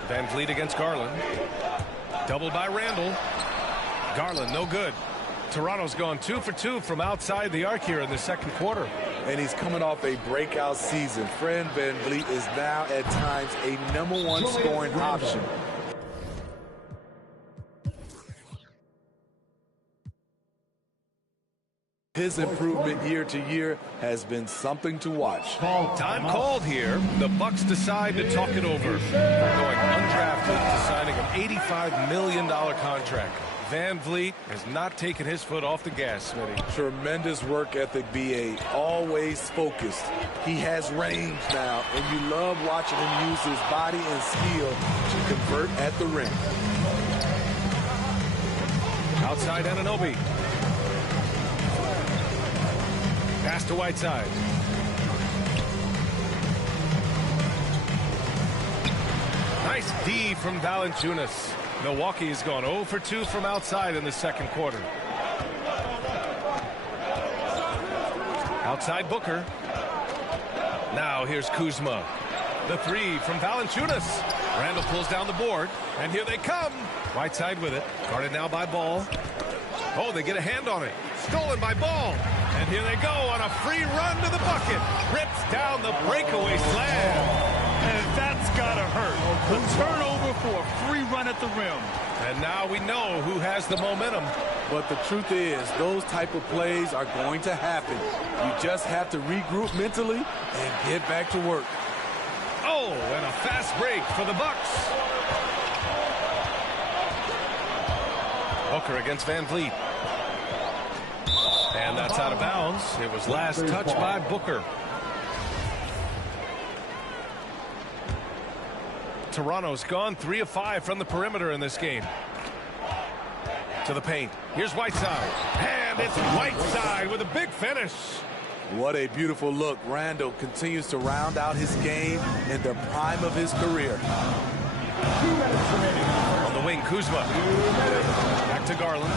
VanVleet against Garland. Doubled by Randle. Garland, no good. Toronto's gone 2 for 2 from outside the arc here in the second quarter. And he's coming off a breakout season. Fred VanVleet is now at times a #1 scoring option. His improvement year to year has been something to watch. Time called here. The Bucks decide to talk it over. Going undrafted to signing an $85 million contract. Van Vliet has not taken his foot off the gas, Smitty. Tremendous work ethic, B.A. Always focused. He has range now, and you love watching him use his body and skill to convert at the rim. Outside Anunoby. Pass to Whiteside. Nice D from Valanciunas. Milwaukee has gone 0 for 2 from outside in the second quarter. Outside Booker. Now here's Kuzma. The three from Valanciunas. Randall pulls down the board, and here they come. Whiteside with it. Guarded now by Ball. Oh, they get a hand on it. Stolen by Ball. And here they go on a free run to the bucket. Rips down the breakaway slam. And that's got to hurt. The turnover for a free run at the rim. And now we know who has the momentum. But the truth is, those type of plays are going to happen. You just have to regroup mentally and get back to work. Oh, and a fast break for the Bucks. Booker against Van Vliet. And that's out of bounds. It was last touched by Booker. Toronto's gone 3 of 5 from the perimeter in this game. To the paint. Here's Whiteside. And it's Whiteside with a big finish. What a beautiful look. Randall continues to round out his game in the prime of his career. On the wing, Kuzma. Back to Garland.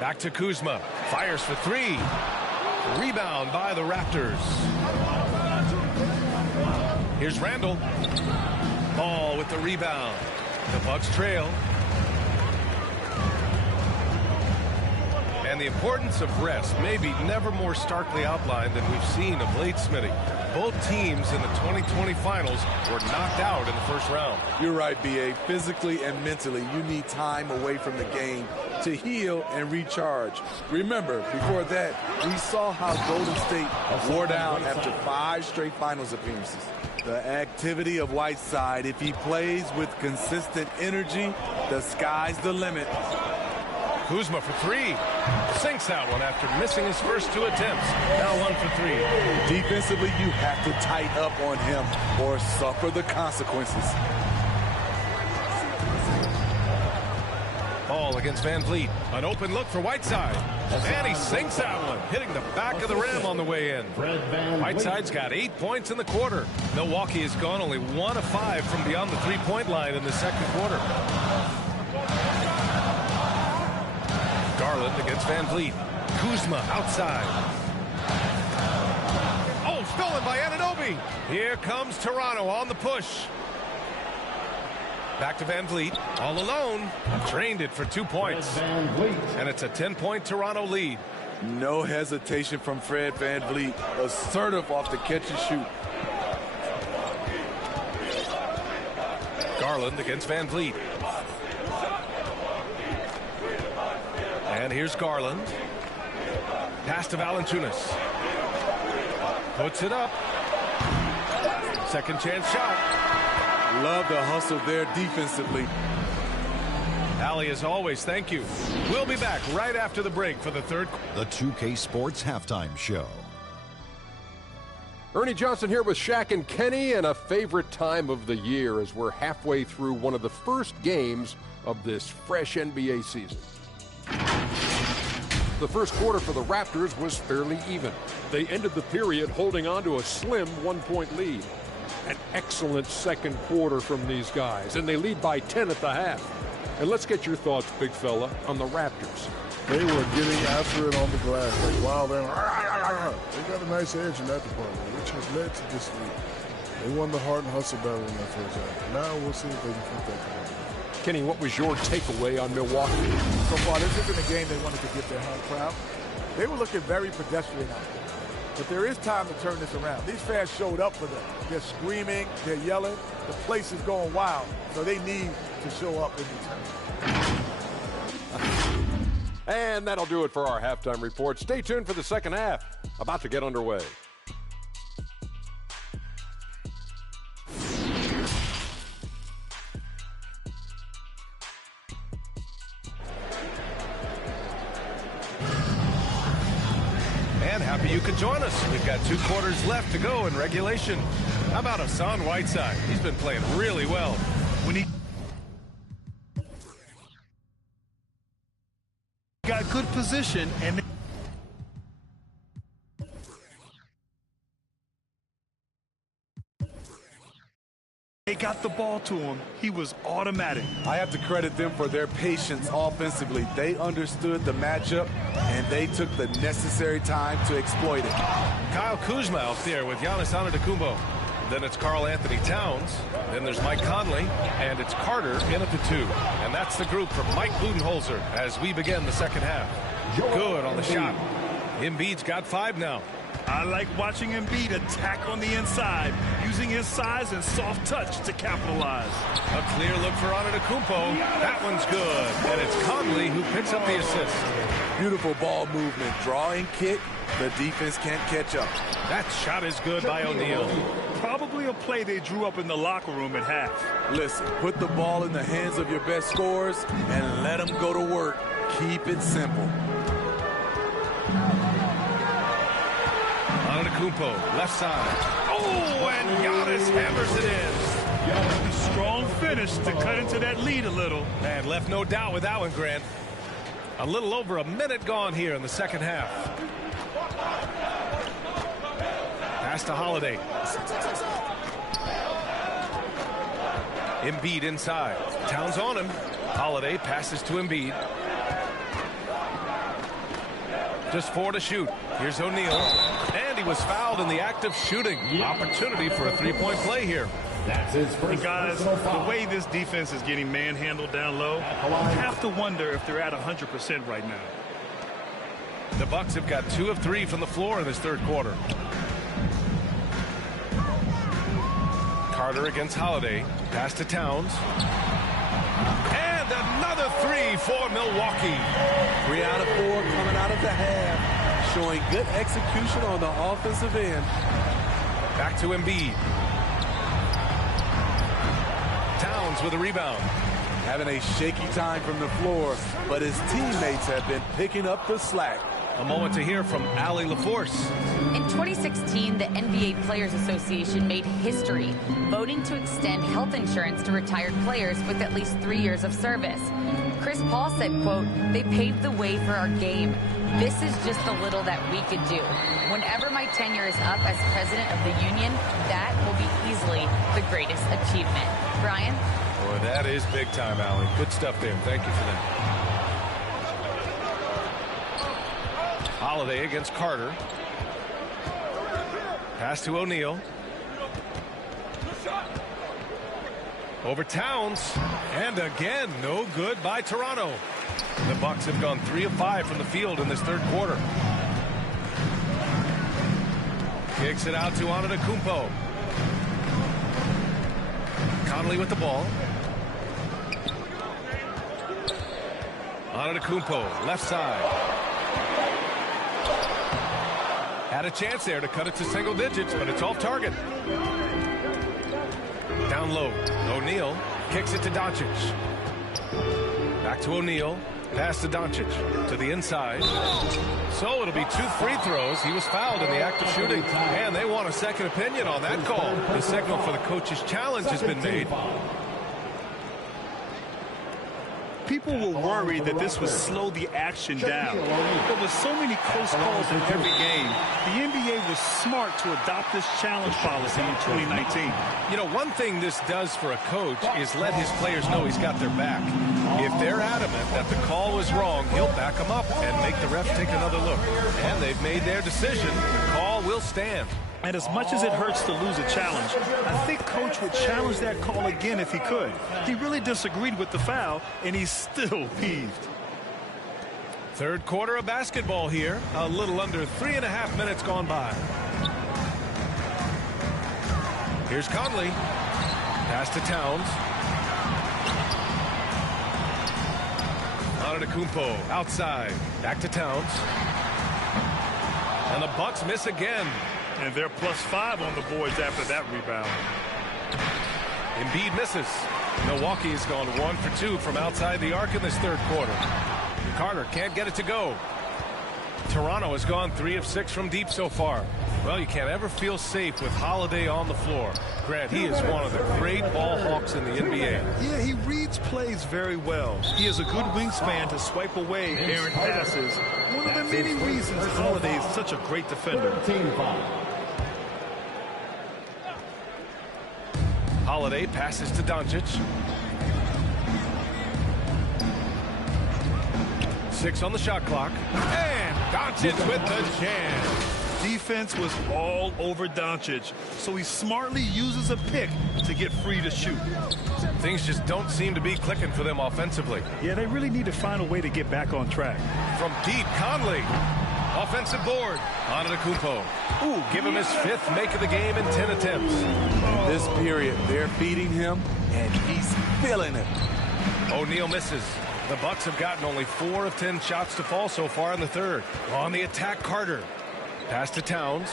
Back to Kuzma. Fires for three. Rebound by the Raptors. Here's Randall. Ball with the rebound. The Bucks trail. And the importance of rest may be never more starkly outlined than we've seen of late, Smitty. Both teams in the 2020 finals were knocked out in the first round. You're right, B.A. Physically and mentally, you need time away from the game to heal and recharge. Remember, before that, we saw how Golden State wore down after 5 straight finals appearances. The activity of Whiteside, if he plays with consistent energy, the sky's the limit. Kuzma for three. Sinks that one after missing his first 2 attempts. Now 1 for 3. Defensively, you have to tighten up on him or suffer the consequences. Ball against Van Vliet. An open look for Whiteside. And he sinks that one, hitting the back of the rim on the way in. Whiteside's got 8 points in the quarter. Milwaukee has gone only 1 of 5 from beyond the 3-point line in the second quarter. Garland against Van Vliet. Kuzma outside. Oh, stolen by Anunoby. Here comes Toronto on the push. Back to Van Vliet. All alone. Drained it for 2 points. And it's a 10-point Toronto lead. No hesitation from Fred Van Vliet. Assertive off the catch and shoot. Garland against Van Vliet. And here's Garland. Pass to Valanciunas. Puts it up. Second chance shot. Love the hustle there defensively. Allie, as always, thank you. We'll be back right after the break for the third. The 2K Sports Halftime Show. Ernie Johnson here with Shaq and Kenny, and a favorite time of the year as we're halfway through one of the first games of this fresh NBA season. The first quarter for the Raptors was fairly even. They ended the period holding on to a slim 1-point lead. An excellent second quarter from these guys, and they lead by 10 at the half. And let's get your thoughts, big fella, on the Raptors. They were getting after it on the glass. Like, wow, they got a nice edge in that department, which has led to this lead. They won the heart and hustle battle in that first half. Now we'll see if they can keep that going. Kenny, what was your takeaway on Milwaukee? So far, this isn't a game they wanted to get their home crowd. They were looking very pedestrian out there. But there is time to turn this around. These fans showed up for them. They're screaming, they're yelling. The place is going wild, so they need to show up in return. And that'll do it for our halftime report. Stay tuned for the second half. About to get underway. And happy you could join us. We've got 2 quarters left to go in regulation. How about Hassan Whiteside? He's been playing really well. When he got good position and they got the ball to him, he was automatic. I have to credit them for their patience offensively. They understood the matchup, and they took the necessary time to exploit it. Kyle Kuzma out there with Giannis Antetokounmpo. Then it's Karl Anthony Towns. Then there's Mike Conley. And it's Carter in at the 2. And that's the group from Mike Budenholzer as we begin the second half. Good on the shot. Embiid's got 5 now. I like watching Embiid attack on the inside, using his size and soft touch to capitalize. A clear look for Antetokounmpo. That one's good. And it's Conley who picks up the assist. Beautiful ball movement. Drawing kick. The defense can't catch up. That shot is good by O'Neal. Probably a play they drew up in the locker room at half. Listen, put the ball in the hands of your best scorers and let them go to work. Keep it simple. Antetokounmpo, left side. Oh, and Giannis hammers it in. Strong finish to cut into that lead a little. And left no doubt with that one, Grant. A little over a minute gone here in the second half. Pass to Holiday. Embiid inside. Towns on him. Holiday passes to Embiid. Just 4 to shoot. Here's O'Neal. And he was fouled in the act of shooting. Opportunity for a 3-point play here. That's his first. Guys, the way this defense is getting manhandled down low, I have to wonder if they're at 100% right now. The Bucks have got 2 of 3 from the floor in this third quarter. Carter against Holiday. Pass to Towns. And another 3 for Milwaukee. 3 out of 4 coming out of the half. Showing good execution on the offensive end. Back to Embiid. Towns with a rebound. Having a shaky time from the floor, but his teammates have been picking up the slack. A moment to hear from Allie LaForce. In 2016, the NBA Players Association made history, voting to extend health insurance to retired players with at least 3 years of service. Chris Paul said, quote, "They paved the way for our game. This is just a little that we could do. Whenever my tenure is up as president of the union, that will be easily the greatest achievement." Brian? Boy, that is big time, Allie. Good stuff there. Thank you for that. Holiday against Carter. Pass to O'Neal. Over Towns. And again, no good by Toronto. The Bucks have gone 3 of 5 from the field in this third quarter. Kicks it out to Antetokounmpo. Conley with the ball. Antetokounmpo, left side. Had a chance there to cut it to single digits, but it's off target. Down low. O'Neal kicks it to Doncic. Back to O'Neal. Pass to Doncic. To the inside. So it'll be 2 free throws. He was fouled in the act of shooting. And they want a second opinion on that call. The signal for the coach's challenge has been made. People were worried that this would slow the action down. But with so many close calls in every game, the NBA was smart to adopt this challenge policy in 2019. You know, one thing this does for a coach is let his players know he's got their back. If they're adamant that the call was wrong, he'll back them up and make the refs take another look. And they've made their decision. The call will stand. And as much as it hurts to lose a challenge, I think Coach would challenge that call again if he could. He really disagreed with the foul, and he's still peeved. Third quarter of basketball here. A little under 3.5 minutes gone by. Here's Conley. Pass to Towns. Antetokounmpo outside. Back to Towns. And the Bucks miss again. And they're +5 on the boards after that rebound. Embiid misses. Milwaukee has gone 1 for 2 from outside the arc in this third quarter. Carter can't get it to go. Toronto has gone 3 of 6 from deep so far. Well, you can't ever feel safe with Holiday on the floor. Grant, he is one of the great ball hawks in the NBA. Yeah, he reads plays very well. He has a good wingspan to swipe away errant passes. One of the many reasons Holiday is such a great defender. Holiday passes to Doncic. 6 on the shot clock. And Doncic with the jam. Defense was all over Doncic, so he smartly uses a pick to get free to shoot. Things just don't seem to be clicking for them offensively. Yeah, they really need to find a way to get back on track. From deep, Conley. Offensive board. Antetokounmpo. Ooh, give him his 5th make of the game in 10 attempts. This period, they're feeding him, and he's feeling it. O'Neal misses. The Bucks have gotten only 4 of 10 shots to fall so far in the third. On the attack, Carter. Pass to Towns.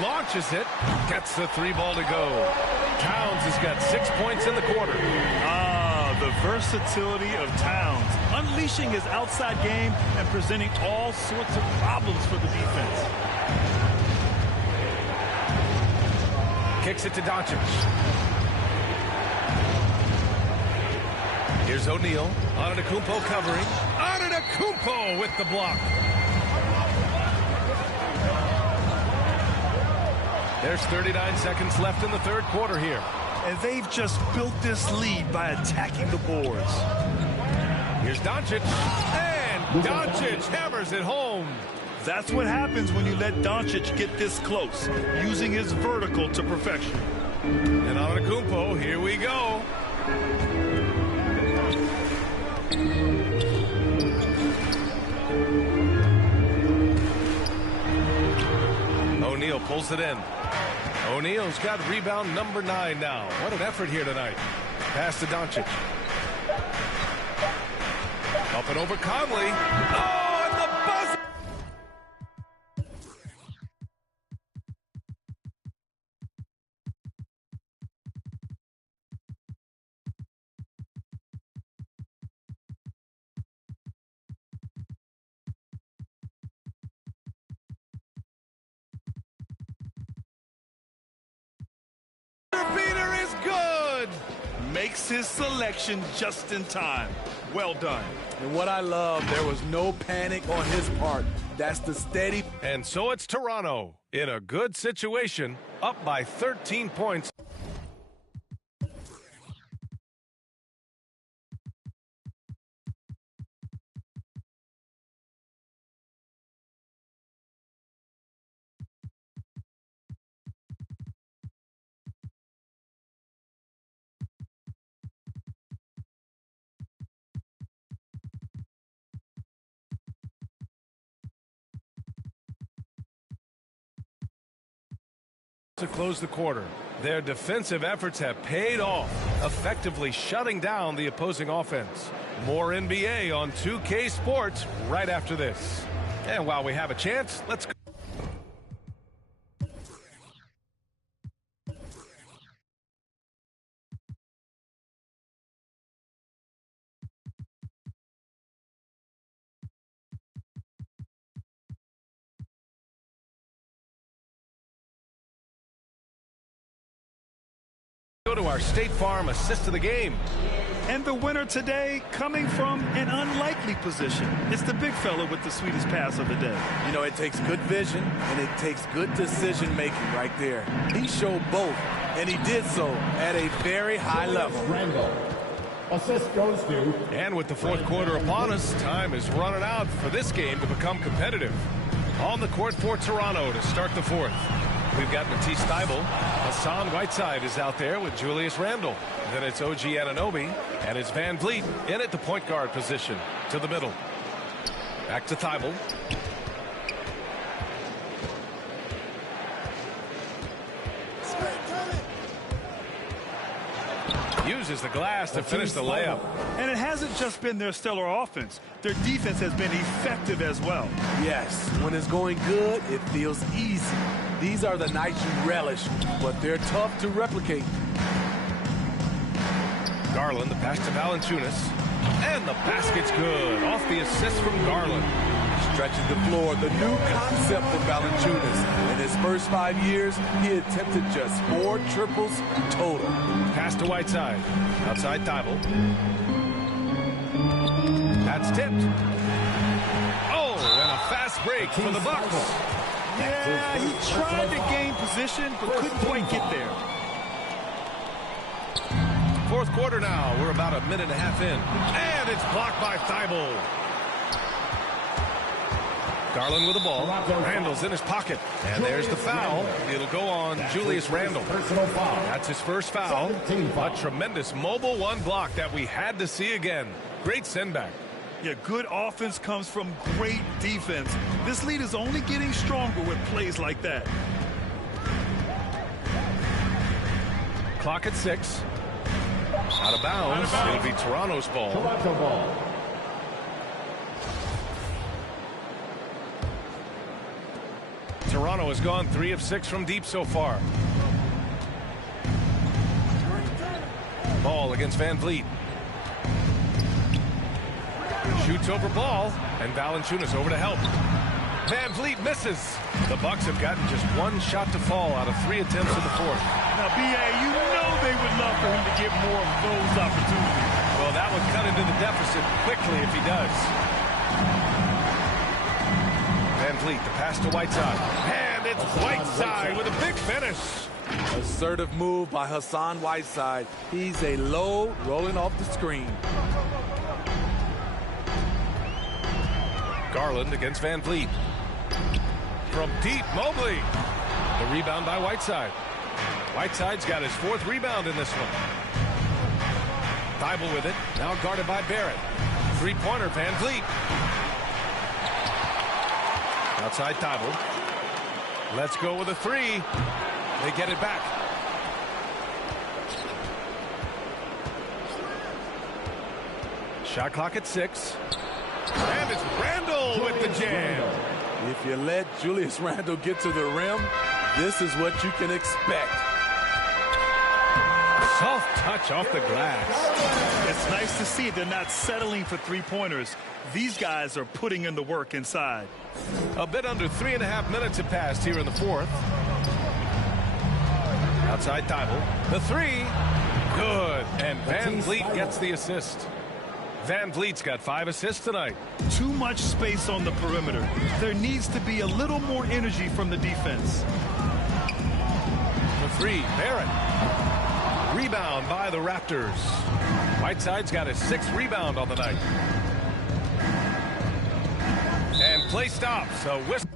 Launches it. Gets the 3 ball to go. Towns has got 6 points in the quarter. The versatility of Towns, unleashing his outside game and presenting all sorts of problems for the defense. Kicks it to Doncic. Here's O'Neal. Antetokounmpo covering. Antetokounmpo with the block. There's 39 seconds left in the third quarter here. And they've just built this lead by attacking the boards. Here's Doncic. And Doncic hammers it home. That's what happens when you let Doncic get this close, using his vertical to perfection. And Antetokounmpo, here we go. O'Neal pulls it in. O'Neal's got rebound number 9 now. What an effort here tonight. Pass to Doncic. Up and over Conley. Oh, and the buzzer! Beater is good. Makes his selection just in time. Well done. And what I love, there was no panic on his part. That's the steady. And so it's Toronto in a good situation, up by 13 points. To close the quarter. Their defensive efforts have paid off, effectively shutting down the opposing offense. More NBA on 2K Sports right after this. And while we have a chance, let's go. Go to our State Farm assist of the game. And the winner today coming from an unlikely position. It's the big fella with the sweetest pass of the day. You know, it takes good vision and it takes good decision making right there. He showed both, and he did so at a very high level. Randall. Assist goes to. And with the fourth quarter upon us, time is running out for this game to become competitive. On the court for Toronto to start the fourth. We've got Matisse Thybulle. Hassan Whiteside is out there with Julius Randle. Then it's OG Anunoby, and it's Van Vliet in at the point guard position to the middle. Back to Thibault. Uses the glass to finish the layup. And it hasn't just been their stellar offense. Their defense has been effective as well. Yes, when it's going good, it feels easy. These are the nights you relish, but they're tough to replicate. Garland, the pass to Valanciunas. And the basket's good. Off the assist from Garland. Stretching the floor, the new concept for Valanciunas. In his first 5 years, he attempted just 4 triples total. Pass to Whiteside. Outside Thibault. That's tipped. Oh, and a fast break for the Bucks. Yeah, he tried to gain position, but couldn't quite get there. Fourth quarter now. We're about a minute and a half in. And it's blocked by Thibault. Garland with the ball. Randle's in his pocket. And there's the foul. It'll go on Julius Randle. That's his first foul. A tremendous mobile one block that we had to see again. Great send back. Yeah, good offense comes from great defense. This lead is only getting stronger with plays like that. Clock at 6. Out of bounds. It'll be Toronto's ball. Toronto has gone 3 of 6 from deep so far. Ball against Van Vliet. Shoots over ball, and Valanciunas over to help. Van Vliet misses. The Bucks have gotten just 1 shot to fall out of 3 attempts in the fourth. Now, B.A., you know they would love for him to get more of those opportunities. Well, that would cut into the deficit quickly if he does. Van Vliet, the pass to Whiteside. And it's Whiteside with a big finish. Assertive move by Hassan Whiteside. He's a low rolling off the screen. Garland against Van Vliet. From deep, Mobley. The rebound by Whiteside. Whiteside's got his 4th rebound in this one. Thibault with it. Now guarded by Barrett. 3-pointer, Van Vliet. Outside Thibault. Let's go with a 3. They get it back. Shot clock at 6. And it's Randle with the jam. If you let Julius Randle get to the rim, this is what you can expect. Soft touch off the glass. It's nice to see they're not settling for 3-pointers. These guys are putting in the work inside. A bit under 3.5 minutes have passed here in the fourth. Outside Thibault. The 3. Good. And Van Vliet gets the assist. Van Vliet's got 5 assists tonight. Too much space on the perimeter. There needs to be a little more energy from the defense. The 3. Barrett. Rebound by the Raptors. Whiteside's got his 6th rebound on the night. And play stops. A whistle.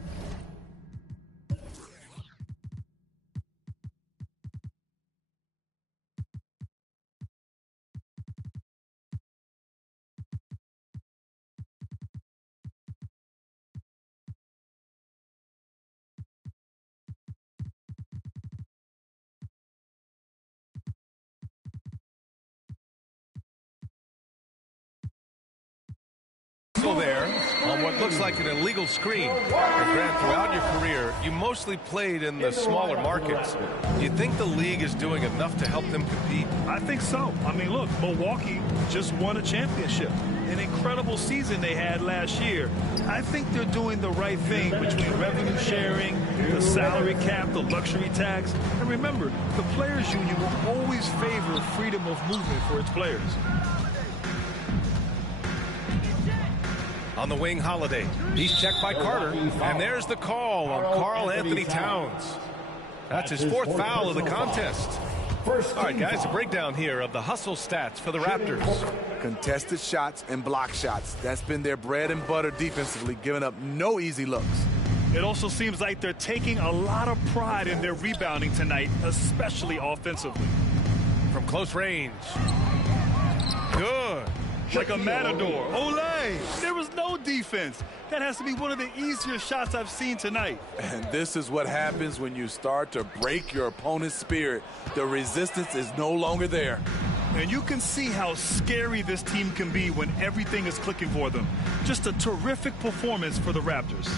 There on what looks like an illegal screen. And Grant, throughout your career, you mostly played in the smaller markets. Do you think the league is doing enough to help them compete? I think so. I mean, look, Milwaukee just won a championship. An incredible season they had last year. I think they're doing the right thing between revenue sharing, the salary cap, the luxury tax. And remember, the Players Union will always favor freedom of movement for its players. On the wing, Holiday. He's checked by Carter. And there's the call on Karl Anthony Towns. That's his 4th foul of the contest. All right, guys, a breakdown here of the hustle stats for the Raptors. Contested shots and block shots. That's been their bread and butter defensively, giving up no easy looks. It also seems like they're taking a lot of pride in their rebounding tonight, especially offensively. From close range. Good. like a matador. Olay! There was no defense. That has to be one of the easier shots I've seen tonight. And this is what happens when you start to break your opponent's spirit. The resistance is no longer there. And you can see how scary this team can be when everything is clicking for them. Just a terrific performance for the Raptors.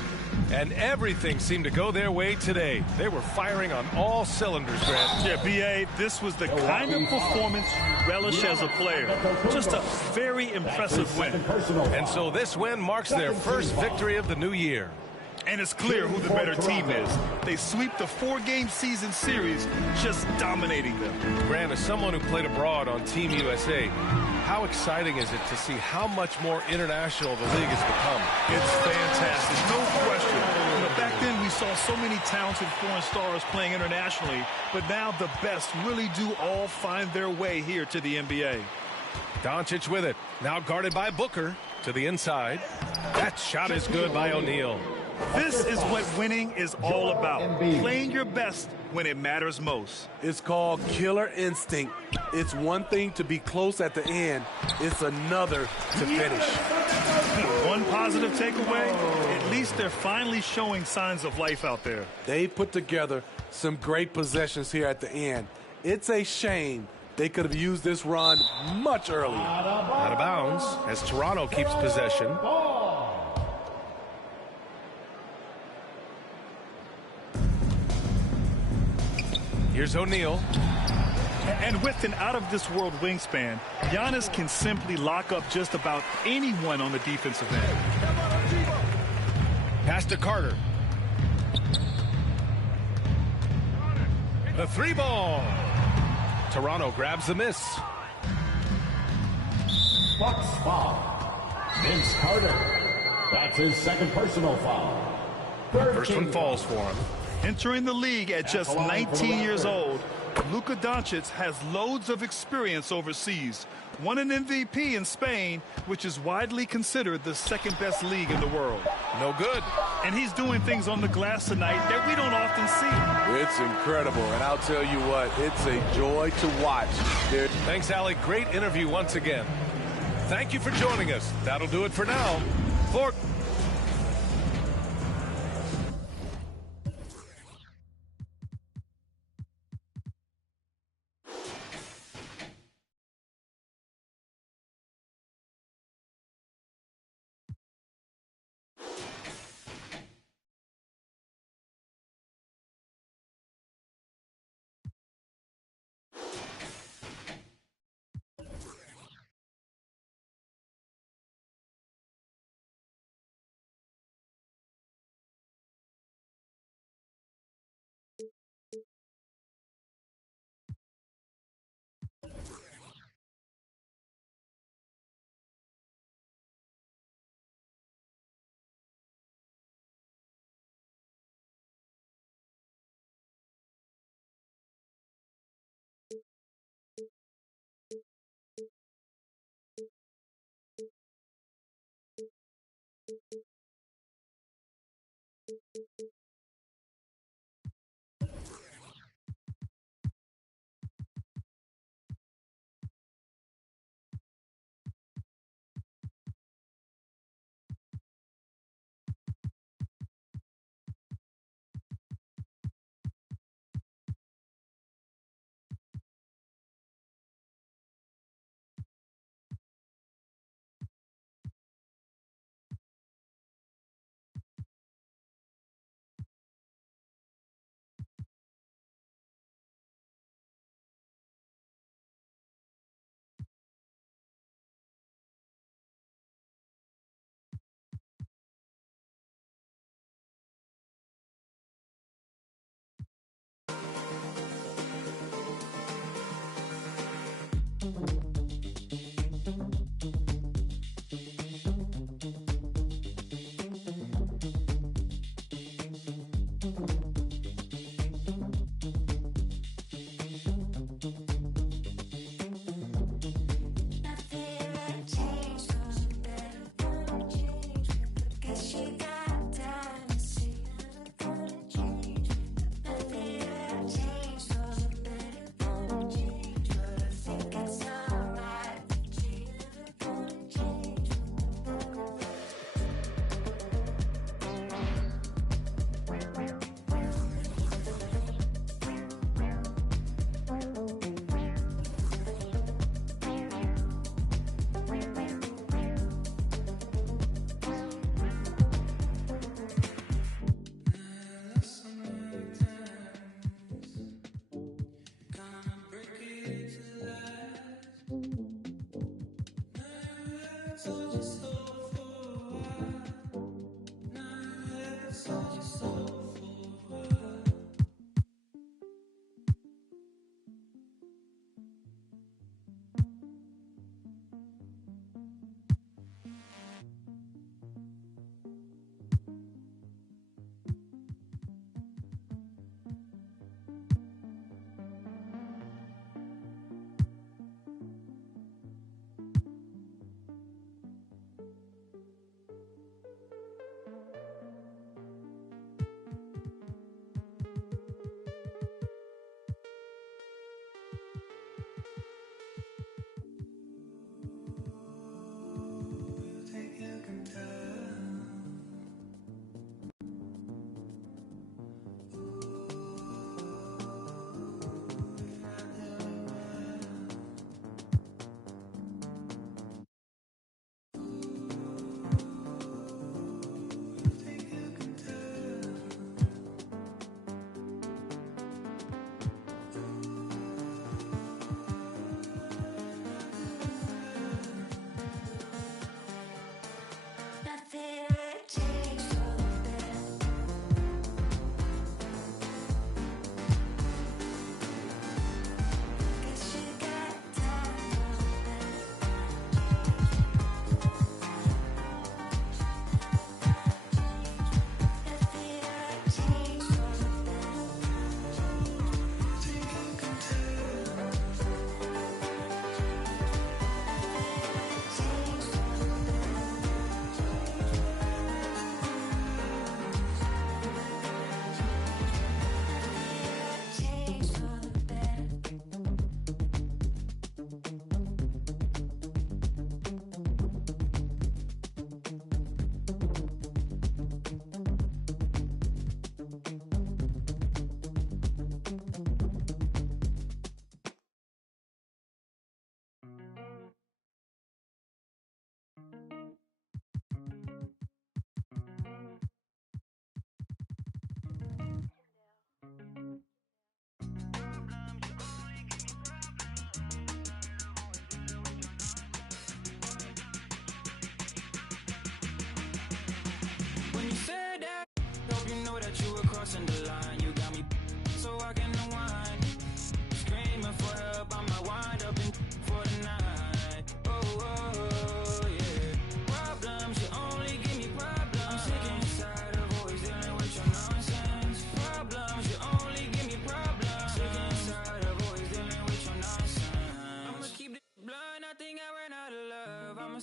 And everything seemed to go their way today. They were firing on all cylinders, Grant. Yeah, B.A., this was the kind of performance you relish as a player. Just a very impressive win. And so this win marks their first victory of the new year. And it's clear who the better team is. They sweep the 4-game season series, just dominating them. Grant, as someone who played abroad on Team USA, how exciting is it to see how much more international the league has become? It's fantastic, no question. Back then, we saw so many talented foreign stars playing internationally, but now the best really do all find their way here to the NBA. Doncic with it, now guarded by Booker to the inside. That shot is good by O'Neal. This is what winning is all about, playing your best when it matters most. It's called killer instinct. It's one thing to be close at the end. It's another to finish. One positive takeaway, at least they're finally showing signs of life out there. They put together some great possessions here at the end. It's a shame they could have used this run much earlier. Out of bounds as Toronto keeps possession. Here's O'Neal. And with an out-of-this-world wingspan, Giannis can simply lock up just about anyone on the defensive end. Pass to Carter. The 3-ball. Toronto grabs the miss. Bucks foul. Vince Carter. That's his second personal foul. First one falls for him. Entering the league at just 19 years old, Luka Doncic has loads of experience overseas. Won an MVP in Spain, which is widely considered the second-best league in the world. No good. And he's doing things on the glass tonight that we don't often see. It's incredible, and I'll tell you what, it's a joy to watch. Thanks, Allie. Great interview once again. Thank you for joining us. That'll do it for now. For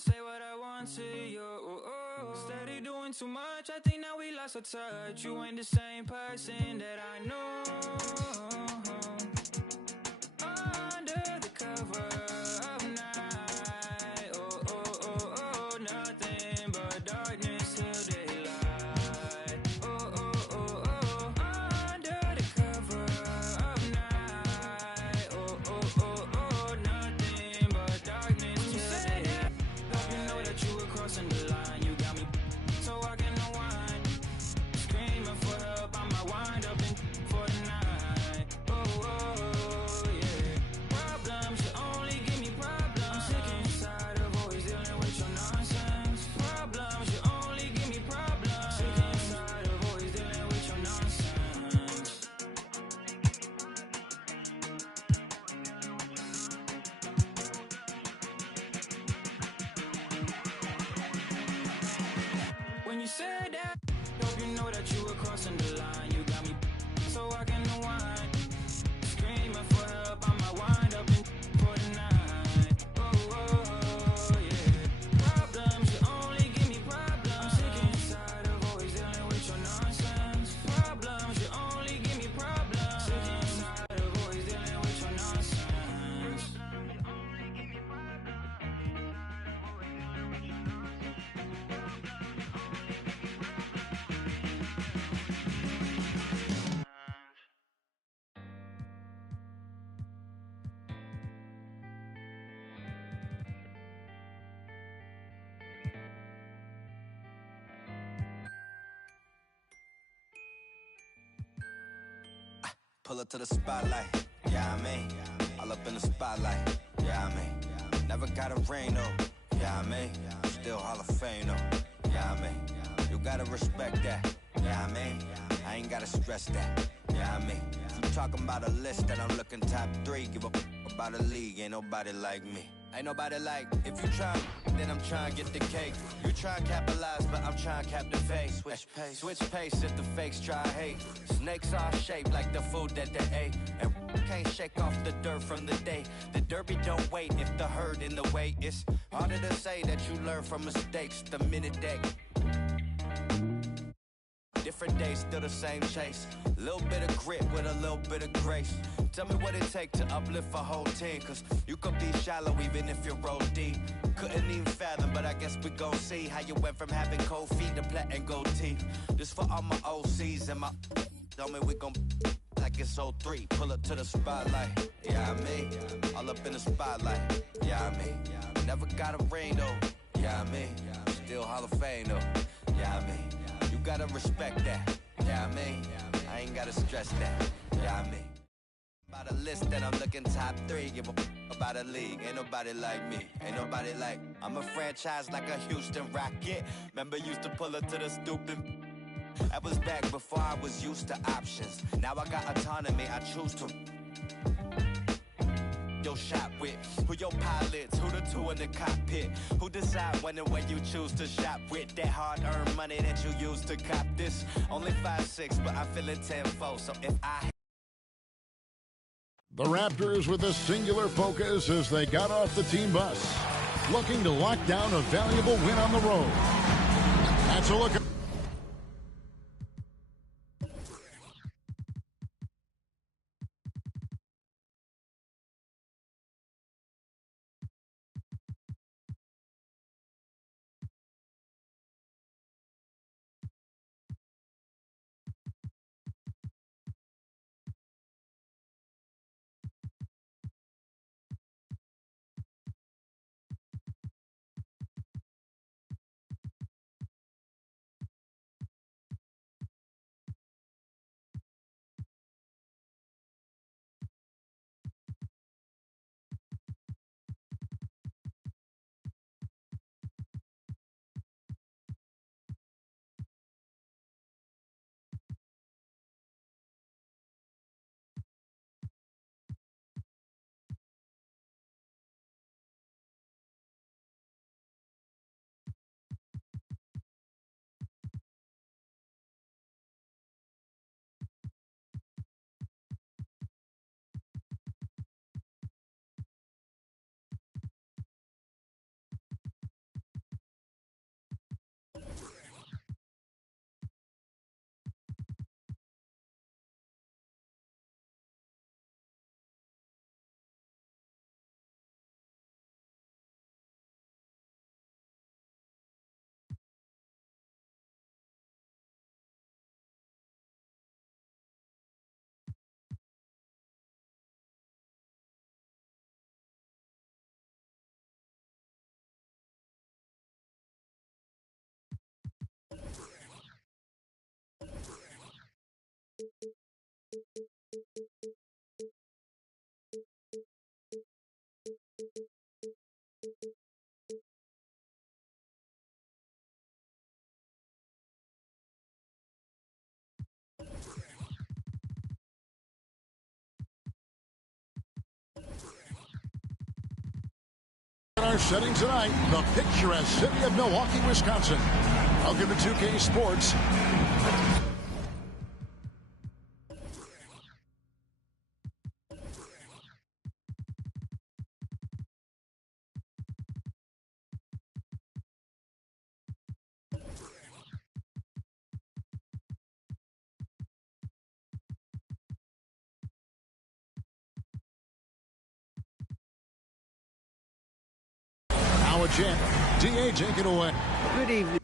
say what I want to you. Steady doing too much, I think now we lost our touch. You ain't the same person that I know. Under the cover of night, nothing but darkness till daylight. Under the cover of night, nothing but darkness till daylight. Hope you know that you were crossing the line. You got me so I can unwind. Screaming for help, I might wind up in for the night. Yeah. Problems, you only give me problems. I'm sick and tired of always dealing with your nonsense. Problems, you only give me problems. Sick and tired of always dealing with your nonsense. When you said that, hope you know that you were crossing the line. You got me so I can unwind. Screaming for help, I might wind up in for the night. Yeah. Problems, you only give me problems. I'm sick and tired of always dealing with your nonsense. Problems, you only give me problems. Sick and tired of always dealing with your nonsense. Pull up to the spotlight, yeah, I mean. All up in the spotlight, yeah, I mean. Never got a ring, though, yeah, I mean. Still Hall of Fame, though, yeah, I mean. You gotta respect that, yeah, I mean. I ain't gotta stress that, yeah, I mean. If you talking about a list that I'm looking top 3, give a about a league, ain't nobody like me. Ain't nobody like, if you try, then I'm trying to get the cake. You try to capitalize, but I'm trying to cap the face. Switch pace if the fakes try to hate. Snakes are shaped like the food that they ate. And can't shake off the dirt from the day. The derby don't wait if the herd in the way. It's harder to say that you learn from mistakes the minute they different days, still the same chase. Little bit of grit with a little bit of grace. Tell me what it take to uplift a whole team. Cause you could be shallow even if you roll deep. Couldn't even fathom, but I guess we gon' see how you went from having cold feet to platinum and gold teeth. This for all my OCs and my tell me we gon' like it's 03. Pull up to the spotlight, yeah, I mean. All up in the spotlight, yeah, I mean. Never got a ring though, yeah, I mean. Still Hall of Fame though, yeah, I mean. You gotta respect that, yeah, I mean. I ain't gotta stress that, yeah, I mean. About a list that I'm looking top 3, give a about a league. Ain't nobody like me, ain't nobody like. I'm a franchise like a Houston Rocket. Remember used to pull up to the stupid. That was back before I was used to options. Now I got autonomy, I choose to. Your shot with, who your pilots, who the two in the cockpit, who decide when and where you choose to shop with that hard-earned money that you use to cop this. Only 5'6", but I'm feeling 10-4, so if I... The Raptors with a singular focus as they got off the team bus, looking to lock down a valuable win on the road. That's a look at our setting tonight, the picturesque city of Milwaukee, Wisconsin. Welcome to 2K Sports. Now a Jet. DA, take it away. Good evening.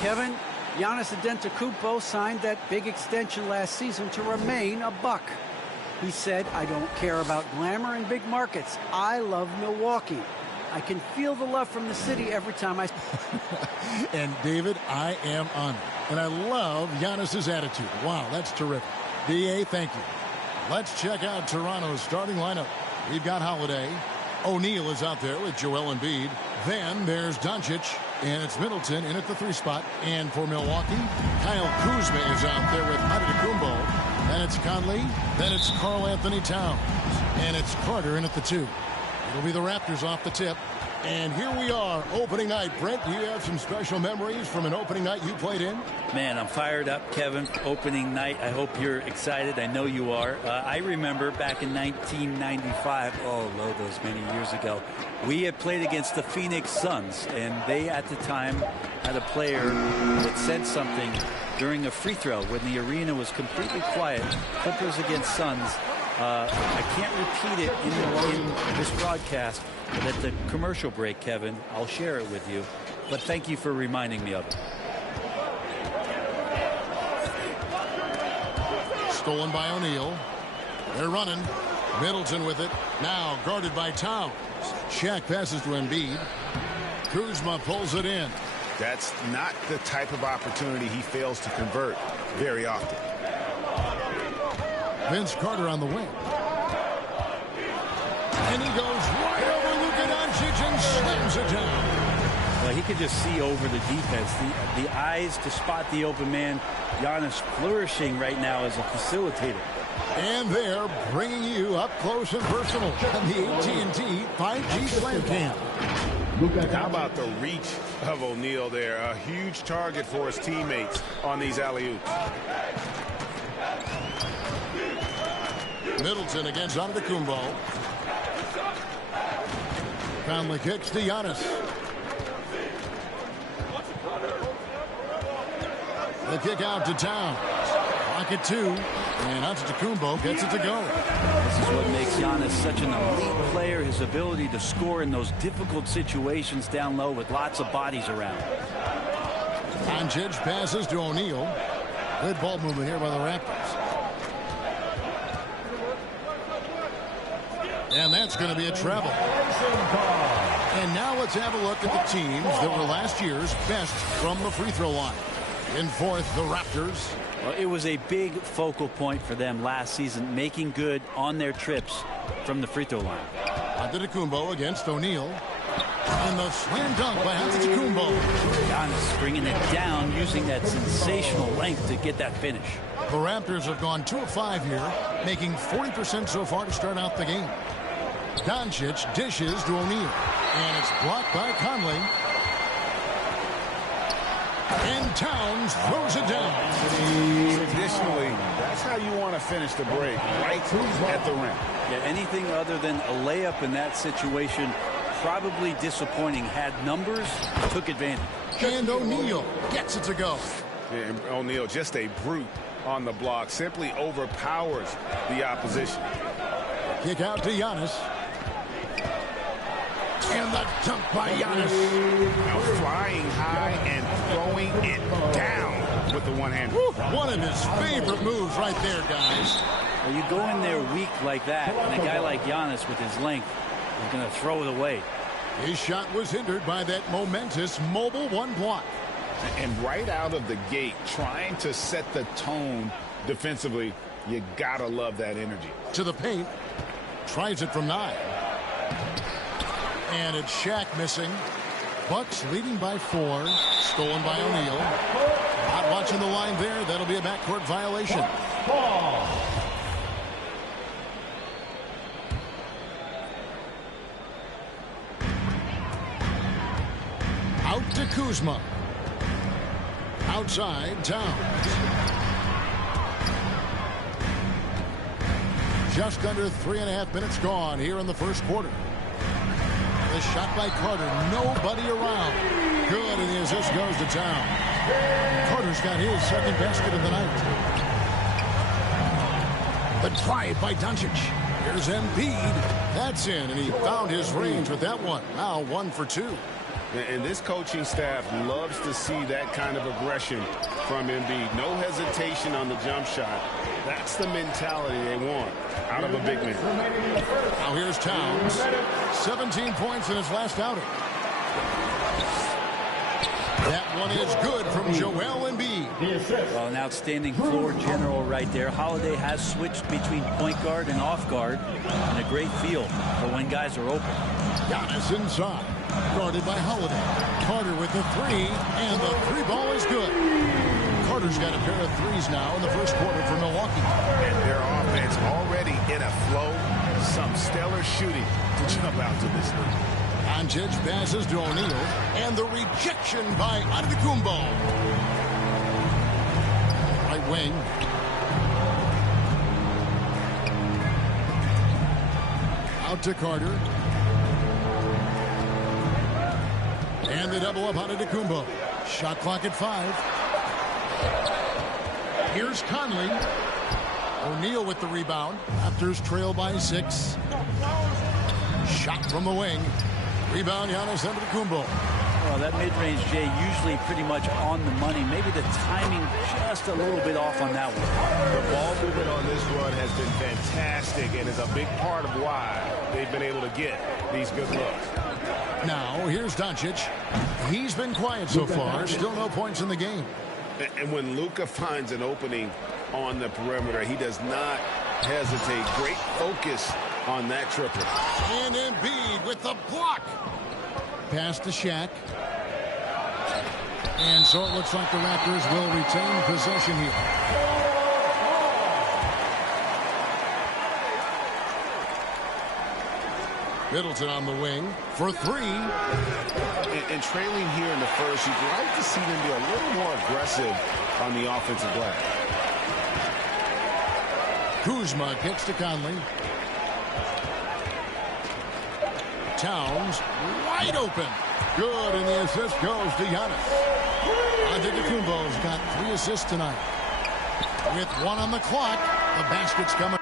Kevin, Giannis Antetokounmpo signed that big extension last season to remain a Buck. He said, "I don't care about glamour and big markets. I love Milwaukee. I can feel the love from the city every time I..." And David, I am on it. And I love Giannis's attitude. Wow, that's terrific. DA, thank you. Let's check out Toronto's starting lineup. We've got Holiday. O'Neal is out there with Joel Embiid. Then there's Doncic. And it's Middleton in at the 3 spot. And for Milwaukee, Kyle Kuzma is out there with Antetokounmpo. Then it's Conley. Then it's Karl Anthony Towns. And it's Carter in at the 2. It'll be the Raptors off the tip. And here we are, opening night. Brent, do you have some special memories from an opening night you played in? Man, I'm fired up, Kevin. Opening night. I hope you're excited. I know you are. I remember back in 1995, those many years ago, we had played against the Phoenix Suns, and they at the time had a player that said something during a free throw when the arena was completely quiet. Clippers against Suns. I can't repeat it in this broadcast, but at the commercial break, Kevin, I'll share it with you. But thank you for reminding me of it. Stolen by O'Neal. They're running. Middleton with it. Now guarded by Towns. Shaq passes to Embiid. Kuzma pulls it in. That's not the type of opportunity he fails to convert very often. Vince Carter on the wing. And he goes right over Luka Doncic and slams it down. Well, he could just see over the defense. The eyes to spot the open man. Giannis flourishing right now as a facilitator. And they're bringing you up close and personal on the AT&T 5G Plan Cam. How about the reach of O'Neal there? A huge target for his teammates on these alley-oops. Middleton against Antetokounmpo. Conley kicks to Giannis. The kick out to Towns. Clock at 2. And Antetokounmpo gets it to go. This is what makes Giannis such an elite player. His ability to score in those difficult situations down low with lots of bodies around. Doncic passes to O'Neal. Good ball movement here by the Raptors. And that's going to be a travel. And now let's have a look at the teams that were last year's best from the free throw line. In fourth, the Raptors. Well, it was a big focal point for them last season, making good on their trips from the free throw line. Antetokounmpo against O'Neal. And the slam dunk by Antetokounmpo. Giannis bringing it down, using that sensational length to get that finish. The Raptors have gone 2 of 5 here, making 40% so far to start out the game. Doncic dishes to O'Neal. And it's blocked by Conley. And Towns throws it down. Traditionally, that's how you want to finish the break, right at the rim. Yeah, anything other than a layup in that situation, probably disappointing. Had numbers, took advantage. And O'Neal gets it to go. And O'Neal, just a brute on the block, simply overpowers the opposition. Kick out to Giannis. And the dunk by Giannis. Now flying high and throwing it down with the one-hander. One of his favorite moves right there, guys. Well, you go in there weak like that, and a guy like Giannis with his length is going to throw it away. His shot was hindered by that momentous mobile one block. And right out of the gate, trying to set the tone defensively, you gotta love that energy. To the paint. Tries it from 9. And it's Shaq missing. Bucks leading by 4. Stolen by O'Neal. Not watching the line there. That'll be a backcourt violation. Out to Kuzma. Outside, Towns. Just under 3.5 minutes gone here in the first quarter. The shot by Carter. Nobody around. Good, and the assist goes to Towns. Carter's got his second basket of the night. The drive by Doncic. Here's Embiid. That's in, and he found his range with that one. Now 1 for 2. And this coaching staff loves to see that kind of aggression from Embiid. No hesitation on the jump shot. That's the mentality they want out of a big man. Now here's Towns. 17 points in his last outing. That one is good from Joel Embiid. Well, an outstanding floor general right there. Holiday has switched between point guard and off guard, and a great feel for when guys are open. Giannis inside. Guarded by Holiday. Carter with the 3, and the 3 ball is good. Carter's got a pair of 3s now in the first quarter for Milwaukee. And their offense already in a flow. Some stellar shooting to jump out to this lead. Doncic passes to O'Neal, and the rejection by Antetokounmpo. Right wing. Out to Carter. And the double up on Antetokounmpo. Shot clock at 5. Here's Conley. O'Neal with the rebound. Raptors trail by 6. Shot from the wing. Rebound, Giannis Antetokounmpo. Well, that mid-range, Jay, usually pretty much on the money. Maybe the timing just a little bit off on that one. The ball movement on this run has been fantastic and is a big part of why they've been able to get these good looks. Now, here's Doncic. He's been quiet so far. Still no points in the game. And when Luka finds an opening on the perimeter, he does not hesitate. Great focus on that triple. And Embiid with the block. Pass to Shaq. And so it looks like the Raptors will retain possession here. Middleton on the wing for 3. And trailing here in the first, you'd like to see them be a little more aggressive on the offensive glass. Kuzma kicks to Conley. Towns wide open. Good, and the assist goes to Giannis. Antetokounmpo's got 3 assists tonight. With 1 on the clock, the basket's coming.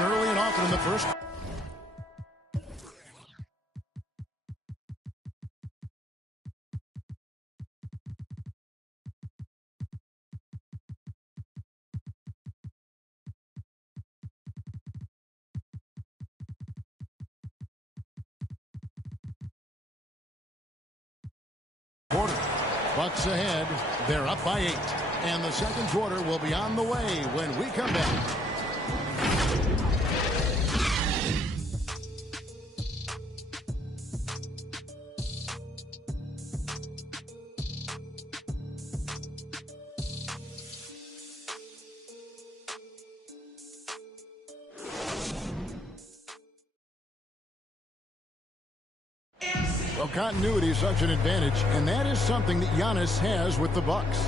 Early and often in the first. Quarter. Bucks ahead. They're up by 8. And the second quarter will be on the way when we come back. Well, continuity is such an advantage, and that is something that Giannis has with the Bucks.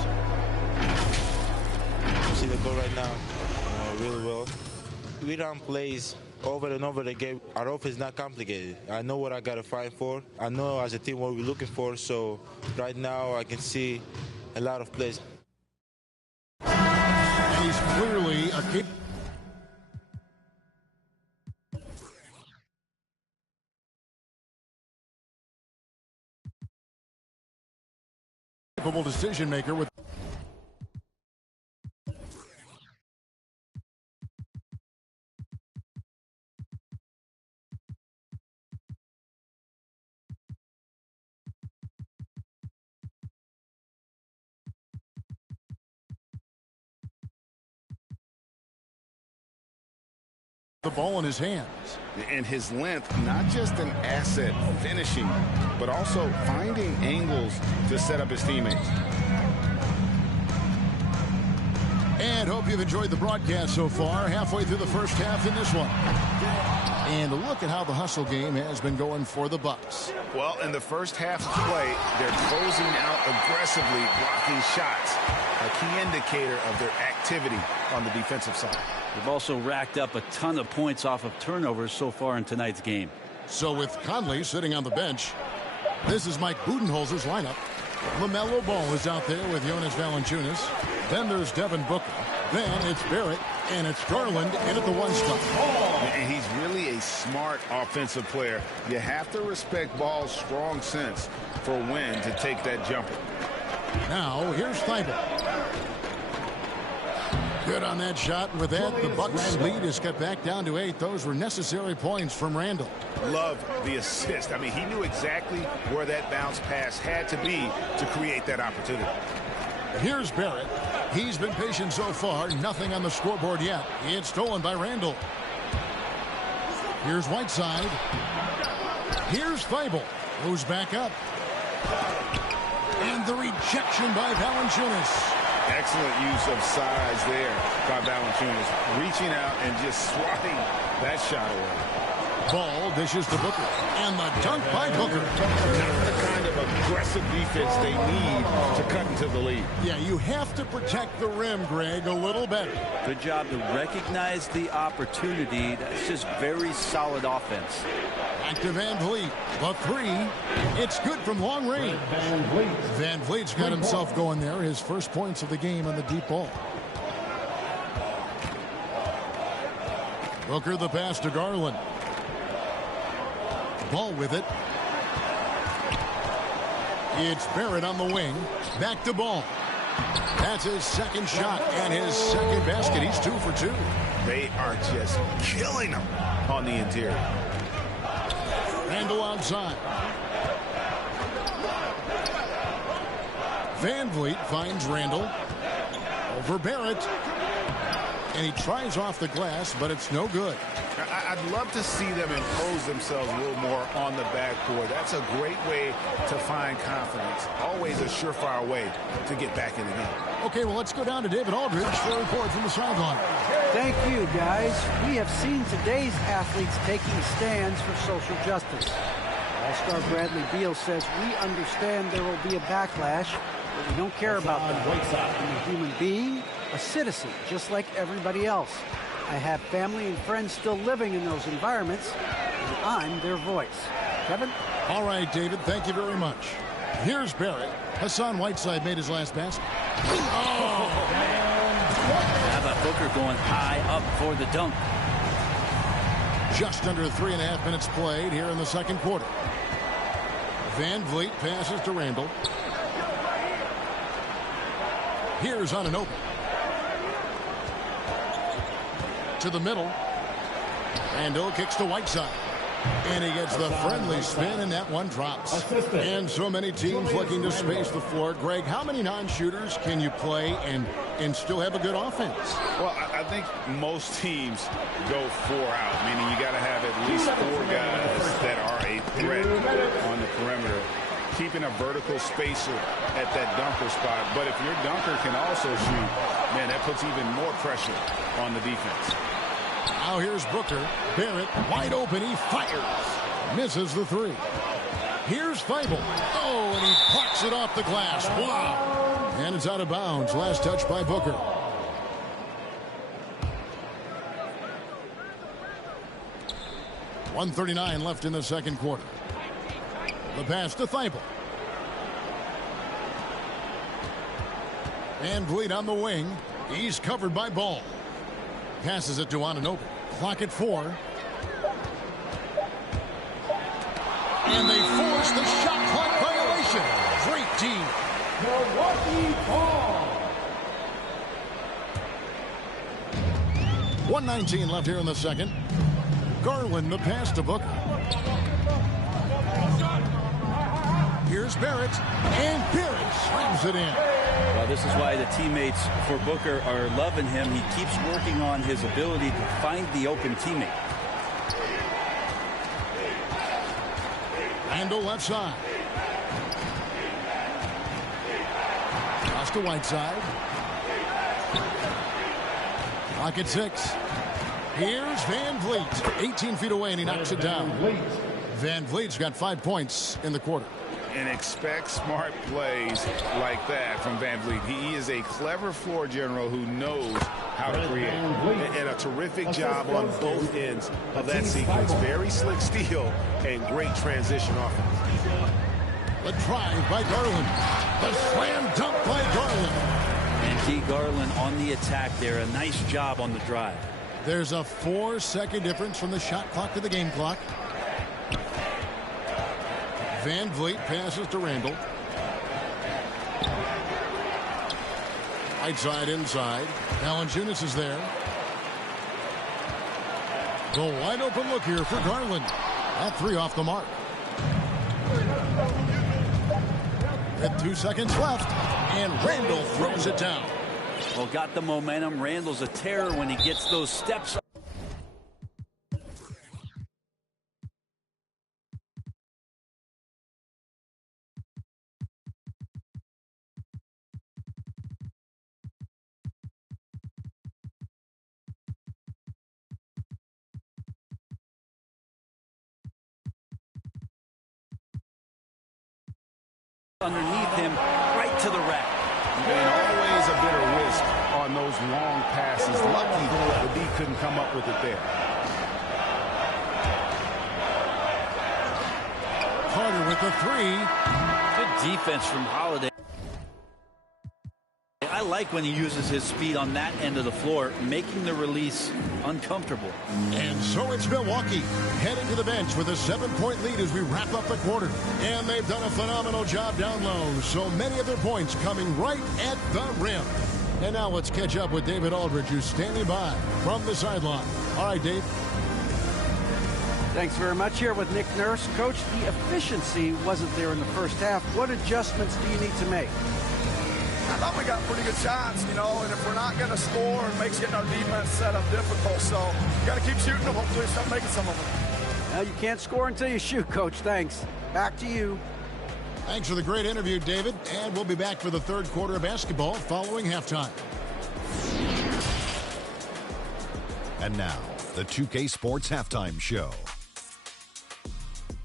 See the goal right now, really well. We run plays over and over again. Our offense is not complicated. I know what I got to fight for. I know as a team what we're looking for. So right now I can see a lot of plays. And he's clearly a kid. Decision maker with the ball in his hands. And his length, not just an asset finishing, but also finding angles to set up his teammates. And hope you've enjoyed the broadcast so far. Halfway through the first half in this one. And look at how the hustle game has been going for the Bucks. Well, in the first half of play, they're closing out aggressively, blocking shots. A key indicator of their activity on the defensive side. They've also racked up a ton of points off of turnovers so far in tonight's game. So with Conley sitting on the bench, this is Mike Budenholzer's lineup. LaMelo Ball is out there with Jonas Valanciunas. Then there's Devin Booker. Then it's Barrett, and it's Garland in at the 1 spot. And he's really a smart offensive player. You have to respect Ball's strong sense for when to take that jumper. Now, here's Thibault. Good on that shot. And with that, the Bucks lead is cut back down to 8. Those were necessary points from Randall. Love the assist. I mean, he knew exactly where that bounce pass had to be to create that opportunity. Here's Barrett. He's been patient so far. Nothing on the scoreboard yet. It's stolen by Randall. Here's Whiteside. Here's Thibault. Goes back up. And the rejection by Valanciunas. Excellent use of size there by Valanciunas. Reaching out and just swatting that shot away. Ball dishes to Booker. And the dunk by Booker. Not the kind of aggressive defense they need to cut into the lead. Yeah, you have to protect the rim, Greg, a little better. Good job to recognize the opportunity. That's just very solid offense. Back to Van Vliet. The three. It's good from long range. Van Vliet's got himself going there. His first points of the game on the deep ball. Booker the pass to Garland. Ball with it. It's Barrett on the wing. Back to Ball. That's his second shot and his second basket. He's 2 for 2. They are just killing him on the interior. Randall outside. Van Vliet finds Randall. Over Barrett. And he tries off the glass, but it's no good. I'd love to see them impose themselves a little more on the backboard. That's a great way to find confidence. Always a surefire way to get back in the game. Okay, well, let's go down to David Aldridge for a report from the sideline. Thank you, guys. We have seen today's athletes taking stands for social justice. All-star Bradley Beal says, we understand there will be a backlash, but we don't care about them. I'm a human being, a citizen, just like everybody else. I have family and friends still living in those environments, and I'm their voice. Kevin? All right, David, thank you very much. Here's Barrett. Hassan Whiteside made his last basket. Oh! How about Booker going high up for the dunk? Just under 3.5 minutes played here in the second quarter. Van Vliet passes to Randall. Here's on an open. To the middle. Randall kicks to Whiteside. And he gets the friendly spin, and that one drops. And so many teams looking to space the floor. Greg, how many non-shooters can you play and still have a good offense? Well, I think most teams go 4 out, meaning you got to have at least 4 guys that are a threat on the perimeter, keeping a vertical spacer at that dunker spot. But if your dunker can also shoot, man, that puts even more pressure on the defense. Now here's Booker. Barrett wide open. He fires. Misses the 3. Here's Thibault. Oh, and he plucks it off the glass. Wow. And it's out of bounds. Last touch by Booker. .139 left in the second quarter. The pass to Thibault. Van Vliet on the wing. He's covered by Ball. Passes it to Anunoby. Clock at 4. And they force the shot clock violation. Great team. Milwaukee Ball. 1:19 left here in the second. Garland the pass to Booker. Here's Barrett. And Barrett slams it in. Well, this is why the teammates for Booker are loving him. He keeps working on his ability to find the open teammate. Randall left side. Pass to Whiteside. Clock at 6. Here's Van Vliet. 18 feet away, and he knocks it down. Van Vliet's got 5 points in the quarter. And expect smart plays like that from Van Vliet. He is a clever floor general who knows how to create. And a terrific job on both ends of that sequence. Very slick steal and great transition offense. The drive by Garland. The slam dunk by Garland. And G. Garland on the attack there. A nice job on the drive. There's a 4-second difference from the shot clock to the game clock. Van Vliet passes to Randall. Right side inside. Valanciunas is there. The wide open look here for Garland. That three off the mark. With 2 seconds left, and Randall throws it down. Well, got the momentum. Randall's a terror when he gets those steps. Underneath him, right to the rack. And always a bit of risk on those long passes. Lucky the D couldn't come up with it there. Carter with the three. Good defense from Holiday. I like when he uses his speed on that end of the floor, making the release uncomfortable. And so it's Milwaukee heading to the bench with a 7-point lead as we wrap up the quarter. And they've done a phenomenal job down low. So many of their points coming right at the rim. And now let's catch up with David Aldridge, who's standing by from the sideline. All right, Dave. Thanks very much. Here with Nick Nurse. Coach, the efficiency wasn't there in the first half. What adjustments do you need to make? I thought we got pretty good shots, you know, and if we're not going to score, it makes getting our defense set up difficult. So you got to keep shooting them. Hopefully start making some of them. Well, you can't score until you shoot, Coach. Thanks. Back to you. Thanks for the great interview, David. And we'll be back for the third quarter of basketball following halftime. And now, the 2K Sports Halftime Show.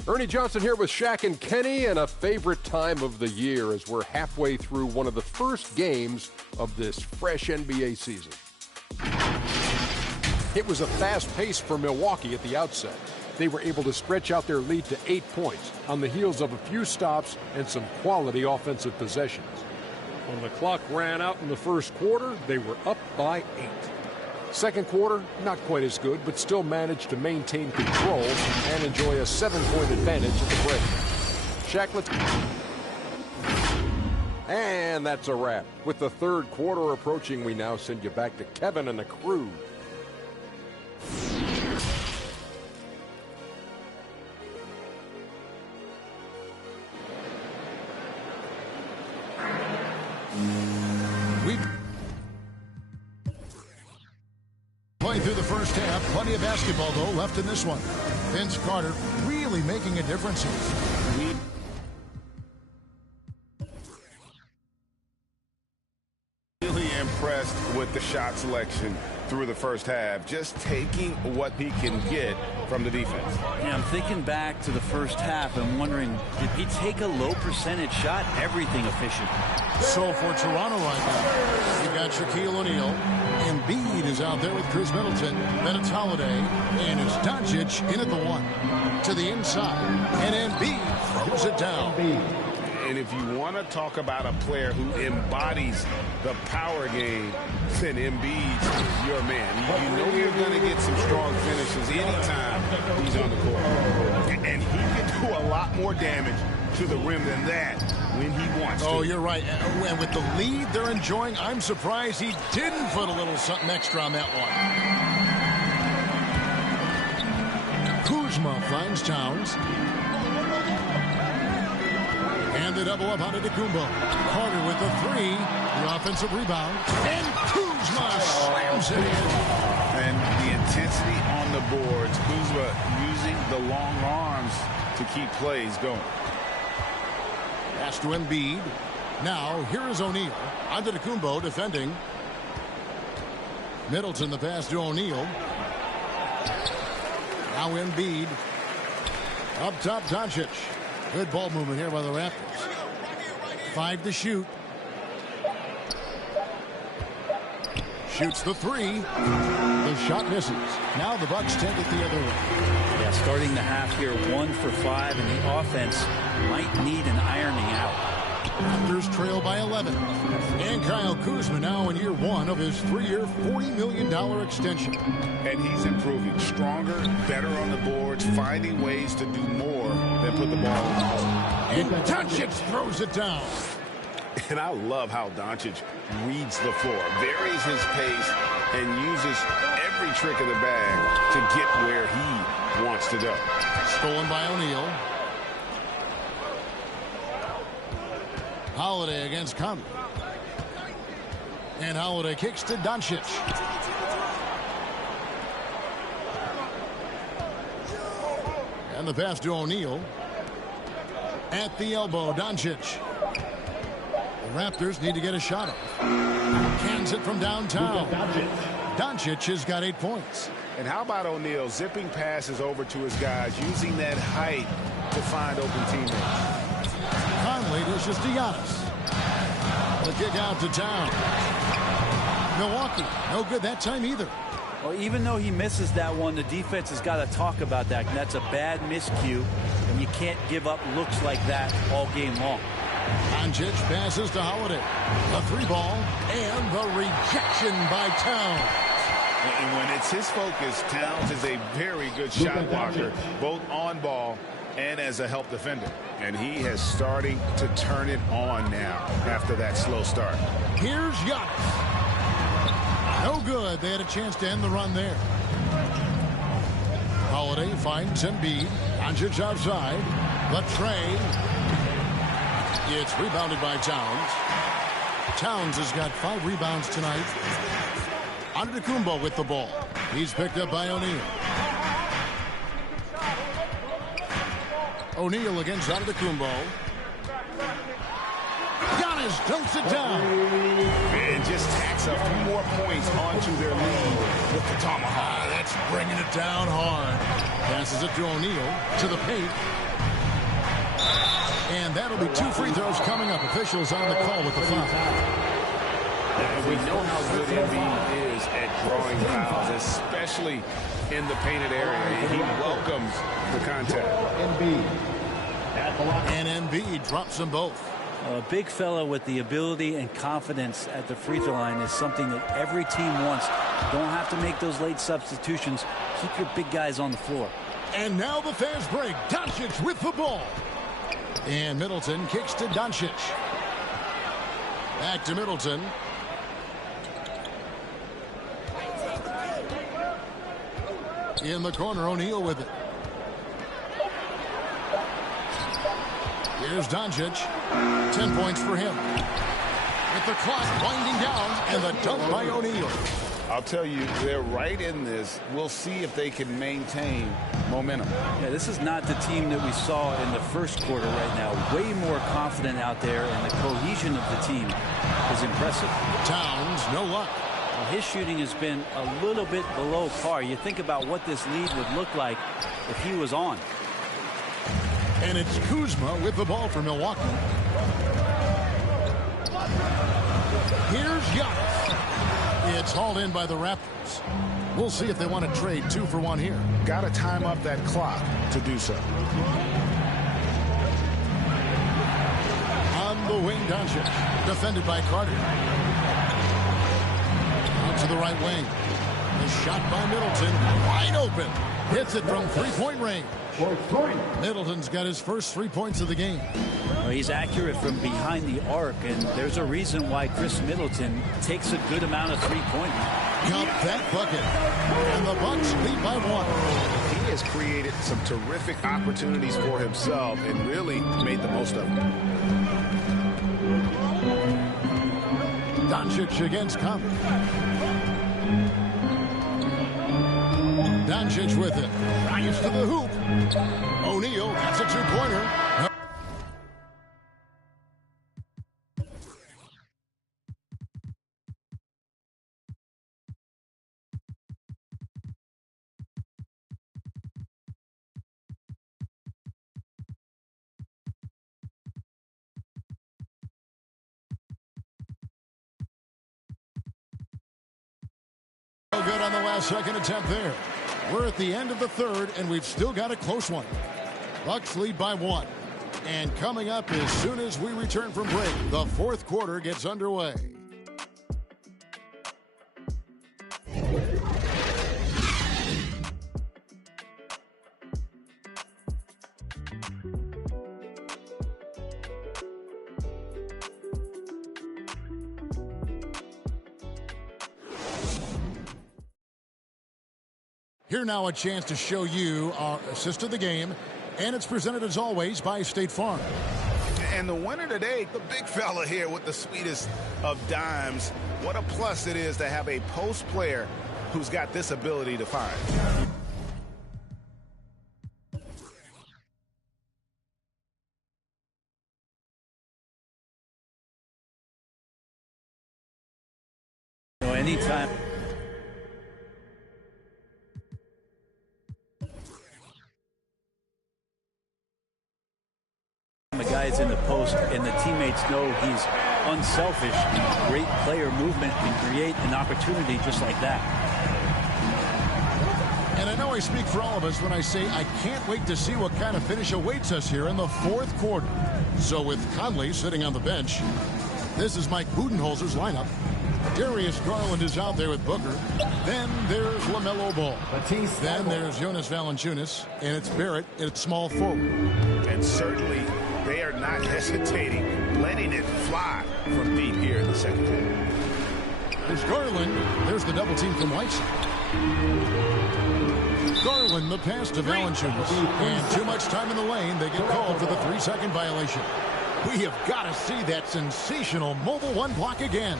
Ernie Johnson here with Shaq and Kenny, and a favorite time of the year as we're halfway through one of the first games of this fresh NBA season. It was a fast pace for Milwaukee at the outset. They were able to stretch out their lead to 8 points on the heels of a few stops and some quality offensive possessions. When the clock ran out in the first quarter, they were up by 8. Second quarter, not quite as good, but still managed to maintain control and enjoy a 7-point advantage at the break. Shaq, let's... And that's a wrap. With the third quarter approaching, we now send you back to Kevin and the crew. Playing through the first half, plenty of basketball, though, left in this one. Vince Carter really making a difference here. Really impressed with the shot selection through the first half, just taking what he can get from the defense. Yeah, I'm thinking back to the first half and wondering, did he take a low percentage shot? Everything efficient. So for Toronto right now, you got Shaquille O'Neal. Embiid is out there with Chris Middleton. Then it's Holiday. And it's Doncic in at the 1. To the inside. And Embiid throws it down. And if you want to talk about a player who embodies the power game, then Embiid's your man. You know you're going to get some strong finishes anytime he's on the court. And he can do a lot more damage to the rim than that when he wants to. Oh, you're right. And with the lead they're enjoying, I'm surprised he didn't put a little something extra on that one. Kuzma finds Towns. And they double up on Antetokounmpo. Carter with the 3. The offensive rebound. And Kuzma slams it in. And the intensity on the boards. Kuzma using the long arms to keep plays going. Pass to Embiid. Now, here is O'Neal. Antetokounmpo defending. Middleton the pass to O'Neal. Now Embiid. Up top, Doncic. Good ball movement here by the Raptors. 5 to shoot. Shoots the 3. The shot misses. Now the Bucks take it the other way. Yeah, starting the half here 1 for 5, and the offense might need an ironing out. Raptors trail by 11. And Kyle Kuzma now in year 1 of his 3-year, $40 million extension. And he's improving. Stronger, better on the boards, finding ways to do more than put the ball in the hole. And Doncic throws it down. And I love how Doncic reads the floor, varies his pace, and uses every trick of the bag to get where he wants to go. Stolen by O'Neal. Holiday against Conley. And Holiday kicks to Doncic. And the pass to O'Neal. At the elbow, Doncic. The Raptors need to get a shot off. Cans it from downtown. Doncic has got 8 points. And how about O'Neal zipping passes over to his guys, using that height to find open teammates. Conley dishes to Giannis. The kick out to Town. Milwaukee, no good that time either. Well, even though he misses that one, the defense has got to talk about that. That's a bad miscue, and you can't give up looks like that all game long. Doncic passes to Holiday. The 3-ball and the rejection by Towns. And when it's his focus, Towns is a very good shot blocker, both on ball and as a help defender. And he is starting to turn it on now after that slow start. Here's Giannis. No good. They had a chance to end the run there. Holiday finds Embiid. Doncic outside. The tray. It's rebounded by Towns. Towns has got 5 rebounds tonight. Antetokounmpo with the ball. He's picked up by O'Neal. O'Neal against Antetokounmpo. Giannis dunks it down. And just tacks a few more points onto their lead with the tomahawk. That's bringing it down hard. Passes it to O'Neal to the paint. And that'll be 2 free throws coming up. Officials on the call with the foul. And we know how good Embiid is at drawing fouls, especially in the painted area. He welcomes the contact. And Embiid drops them both. A big fella with the ability and confidence at the free throw line is something that every team wants. You don't have to make those late substitutions. Keep your big guys on the floor. And now the fast break. Doncic with the ball. And Middleton kicks to Doncic. Back to Middleton. In the corner, O'Neal with it. Here's Doncic. 10 points for him. With the clock winding down and the dunk by O'Neal. I'll tell you, they're right in this. We'll see if they can maintain momentum. Yeah, this is not the team that we saw in the first quarter right now. Way more confident out there, and the cohesion of the team is impressive. Towns, no luck. Well, his shooting has been a little bit below par. You think about what this lead would look like if he was on. And it's Kuzma with the ball for Milwaukee. Here's Giannis. It's hauled in by the Raptors. We'll see if they want to trade 2 for 1 here. Got to time up that clock to do so. On the wing, Doncic. Defended by Carter. Out to the right wing. The shot by Middleton. Wide open. Hits it from 3-point range. Middleton's got his first 3 points of the game. Well, he's accurate from behind the arc, and there's a reason why Chris Middleton takes a good amount of 3-pointers. Got that bucket. And the Bucks lead by 1. He has created some terrific opportunities for himself and really made the most of them. Doncic against Conley. Doncic with it. Drives to the hoop. O'Neal, that's a 2-pointer. Good on the last second attempt there. We're at the end of the third, and we've still got a close one. Bucks lead by 1. And coming up as soon as we return from break, the fourth quarter gets underway. Here now a chance to show you our assist of the game, and it's presented as always by State Farm. And the winner today, the big fella here with the sweetest of dimes. What a plus it is to have a post player who's got this ability to find. Anytime. The guy's in the post and the teammates know he's unselfish. Great player movement can create an opportunity just like that. And I know I speak for all of us when I say I can't wait to see what kind of finish awaits us here in the fourth quarter. So with Conley sitting on the bench, this is Mike Budenholzer's lineup. Darius Garland is out there with Booker. Then there's LaMelo Ball. Then there's Jonas Valanciunas. And it's Barrett at small forward. And certainly they are not hesitating, letting it fly from deep here in the second half. There's Garland. There's the double team from Whiteside. Garland, the pass to Valanciunas. And too much time in the lane. They get called for the 3-second violation. We have got to see that sensational mobile one block again.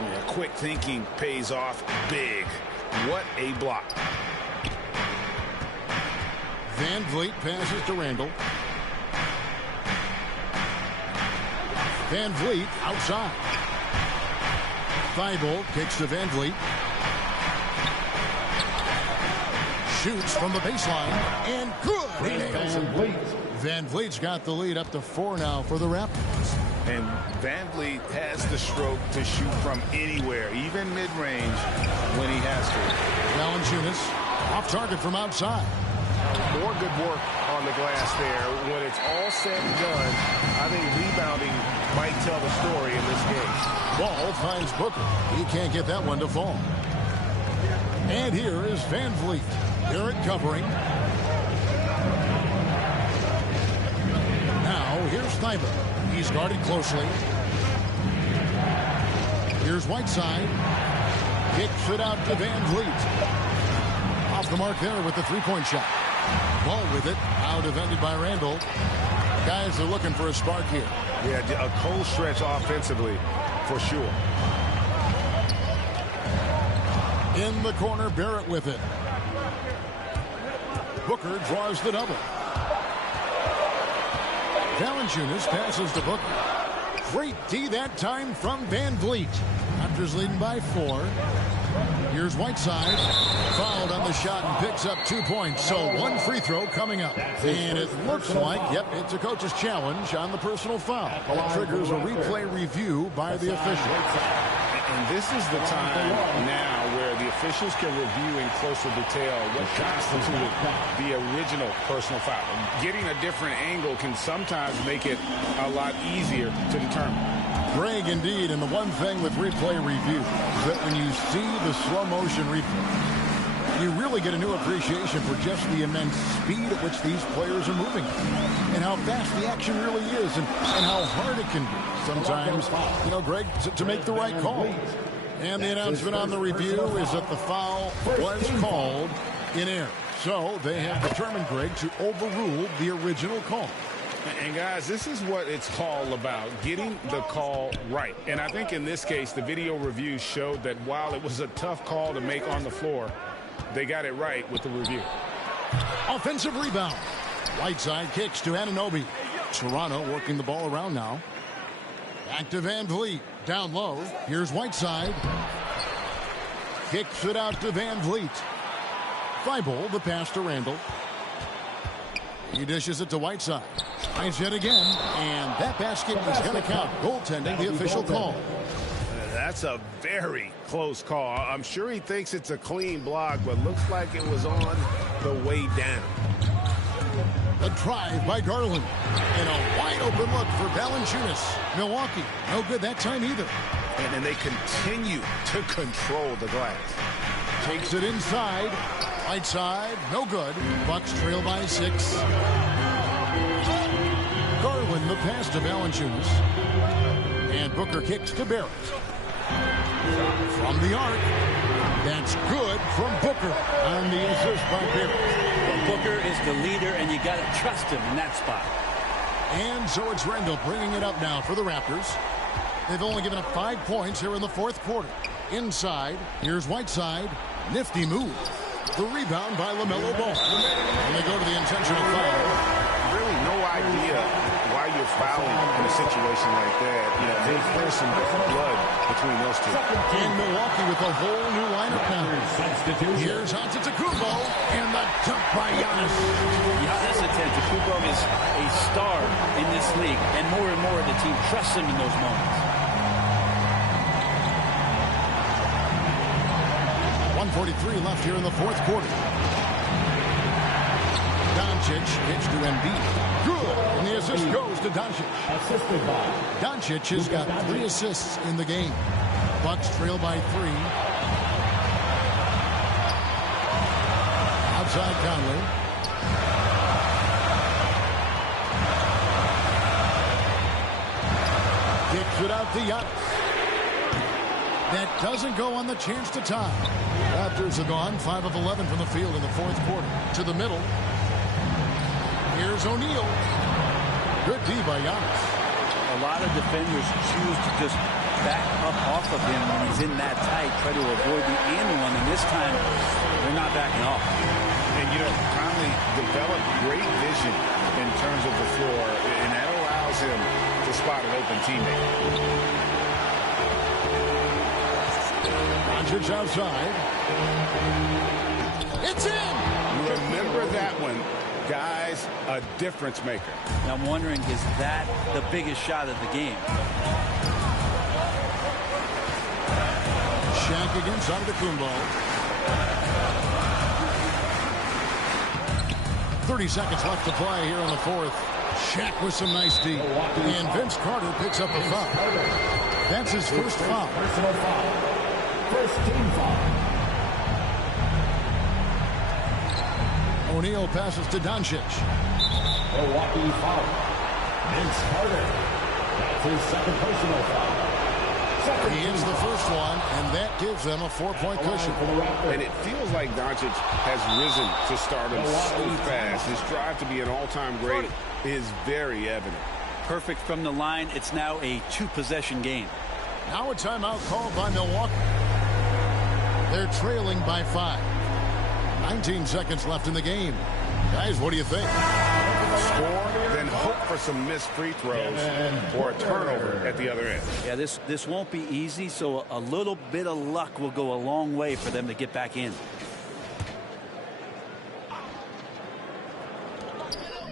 Yeah, quick thinking pays off big. What a block. Van Vliet passes to Randall. Van Vliet outside. Thibault kicks to Van Vliet. Shoots from the baseline. And good. Van Vliet's got the lead up to 4 now for the Raptors. And Van Vliet has the stroke to shoot from anywhere, even mid-range, when he has to. Valanciunas off target from outside. More good work on the glass there. When it's all said and done, I think rebounding might tell the story in this game. Ball finds Booker. He can't get that one to fall. And here is Van Vliet. Barrett covering. Now here's Thibault. He's guarded closely. Here's Whiteside. Kicks it out to Van Vliet. Off the mark there with the three-point shot. Ball with it. Now defended by Randall. Guys are looking for a spark here. Yeah, a cold stretch offensively for sure. In the corner, Barrett with it. Booker draws the double. Valanciunas passes to Booker. Great D that time from Van Vliet. Raptors leading by 4. Here's Whiteside. Fouled on the shot and picks up 2 points. So 1 free throw coming up. And it looks like, yep, it's a coach's challenge on the personal foul. It triggers a replay review by the official. And this is the time now where the officials can review in closer detail what constituted the original personal foul. Getting a different angle can sometimes make it a lot easier to determine. Greg, indeed, and the one thing with replay review is that when you see the slow motion replay, you really get a new appreciation for just the immense speed at which these players are moving and how fast the action really is and how hard it can be sometimes, you know, Greg, to make the right call. And the announcement on the review is that the foul was called in error. So they have determined, Greg, to overrule the original call. And guys, this is what it's all about, getting the call right. And I think in this case, the video review showed that while it was a tough call to make on the floor, they got it right with the review. Offensive rebound. Whiteside kicks to Anunoby. Toronto working the ball around now. Back to Van Vliet. Down low. Here's Whiteside. Kicks it out to Van Vliet. Thibault, the pass to Randall. He dishes it to Whiteside. Tries yet again. And that basket is going to count. Goaltending, the official call. That's a very close call. I'm sure he thinks it's a clean block, but looks like it was on the way down. A drive by Garland. And a wide open look for Valanciunas. Milwaukee, no good that time either. And then they continue to control the glass. Takes it inside. Whiteside, no good. Bucks trail by 6. Garland, the pass to Valanciunas. And Booker kicks to Barrett. From the arc. That's good from Booker on the assist by Pierce. Well, Booker is the leader, and you got to trust him in that spot. And so it's Randall bringing it up now for the Raptors. They've only given up 5 points here in the fourth quarter. Inside, here's Whiteside. Nifty move. The rebound by LaMelo Ball. And they go to the intentional foul. Really no idea why you're fouling in a situation like that. You know, there's some blood between those two. And Milwaukee with a whole new lineup now. Here's Antetokounmpo and the dunk by Giannis. Giannis Antetokounmpo is a star in this league, and more the team trusts him in those moments. 1:43 left here in the fourth quarter. Doncic pitch to Embiid. Good. And the assist goes to Doncic. Assisted by Doncic has got 3 assists in the game. Bucks trail by 3. Outside Conley. Kicks it out to Giannis. That doesn't go on the chance to tie. Raptors have gone 5 of 11 from the field in the fourth quarter. To the middle. Here's O'Neal. Good D by Giannis. A lot of defenders choose to just back up off of him when he's in that tight, try to avoid the and one, and this time they're not backing off. And, you know, Conley developed great vision in terms of the floor, and that allows him to spot an open teammate. Doncic outside. It's in! Remember that one. Guys, a difference maker. Now I'm wondering, is that the biggest shot of the game? Shaq against Antetokounmpo. 30 seconds left to play here in the fourth. Shaq with some nice D. And Vince Carter picks up a foul. That's his first foul. Personal foul. First team foul. O'Neal passes to Doncic. Milwaukee foul. Vince Carter. That's his second personal foul. He hits the first one, and that gives them a 4-point cushion. And it feels like Doncic has risen to stardom so fast. His drive to be an all-time great is very evident. Perfect from the line. It's now a 2-possession game. Now a timeout called by Milwaukee. They're trailing by 5. 19 seconds left in the game. Guys, what do you think? Score, then hope for some missed free throws or a turnover at the other end. Yeah, this won't be easy, so a little bit of luck will go a long way for them to get back in.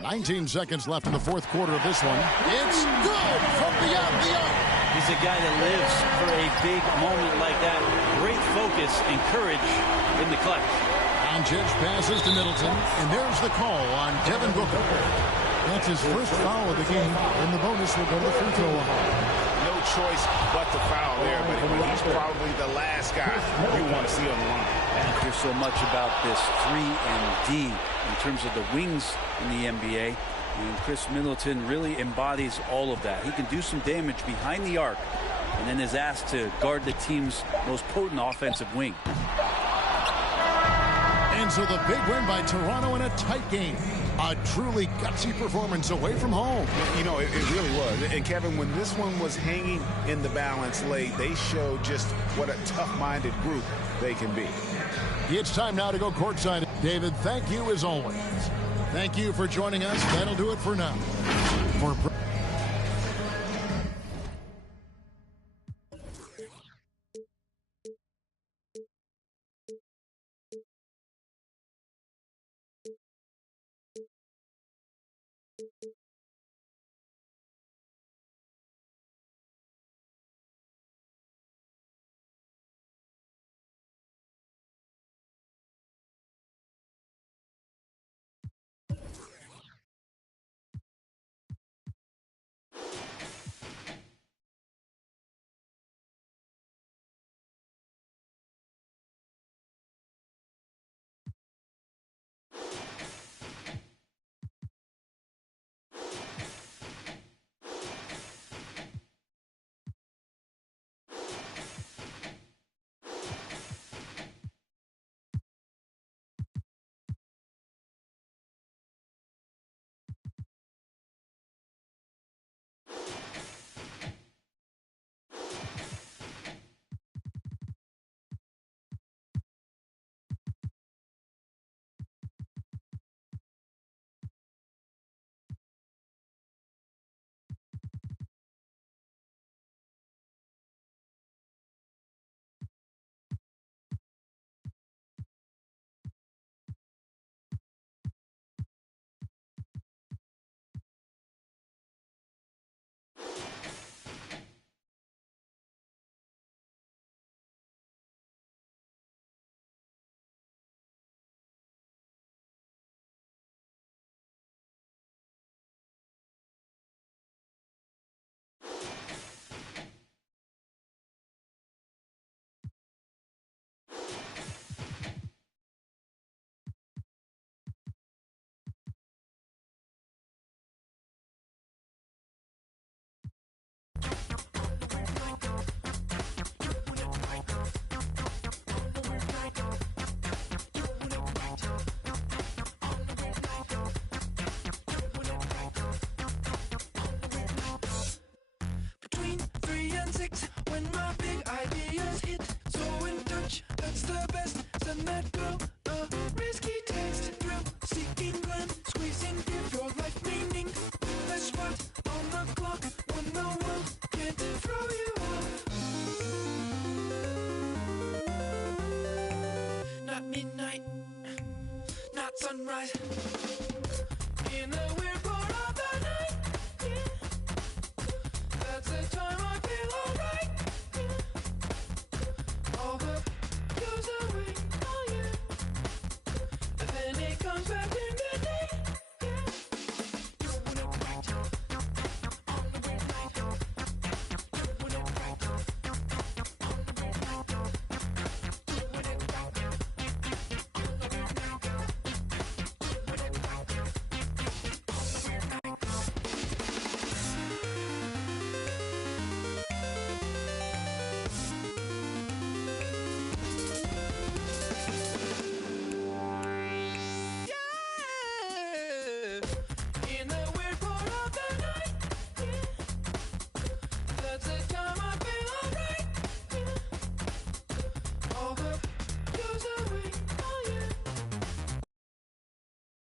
19 seconds left in the fourth quarter of this one. It's good from beyond the arc. He's a guy that lives for a big moment like that. Great focus and courage in the clutch. Doncic passes to Middleton, and there's the call on Devin Booker. That's his first foul of the game, and the bonus will go to the free throw line. No choice but the foul there, but he's probably the last guy you want to see on the line. There's so much about this 3 and D in terms of the wings in the NBA, and Chris Middleton really embodies all of that. He can do some damage behind the arc, and then is asked to guard the team's most potent offensive wing. And so the big win by Toronto in a tight game. A truly gutsy performance away from home. You know, it really was. And Kevin, when this one was hanging in the balance late, they showed just what a tough-minded group they can be. It's time now to go courtside. David, thank you as always. Thank you for joining us. That'll do it for now. For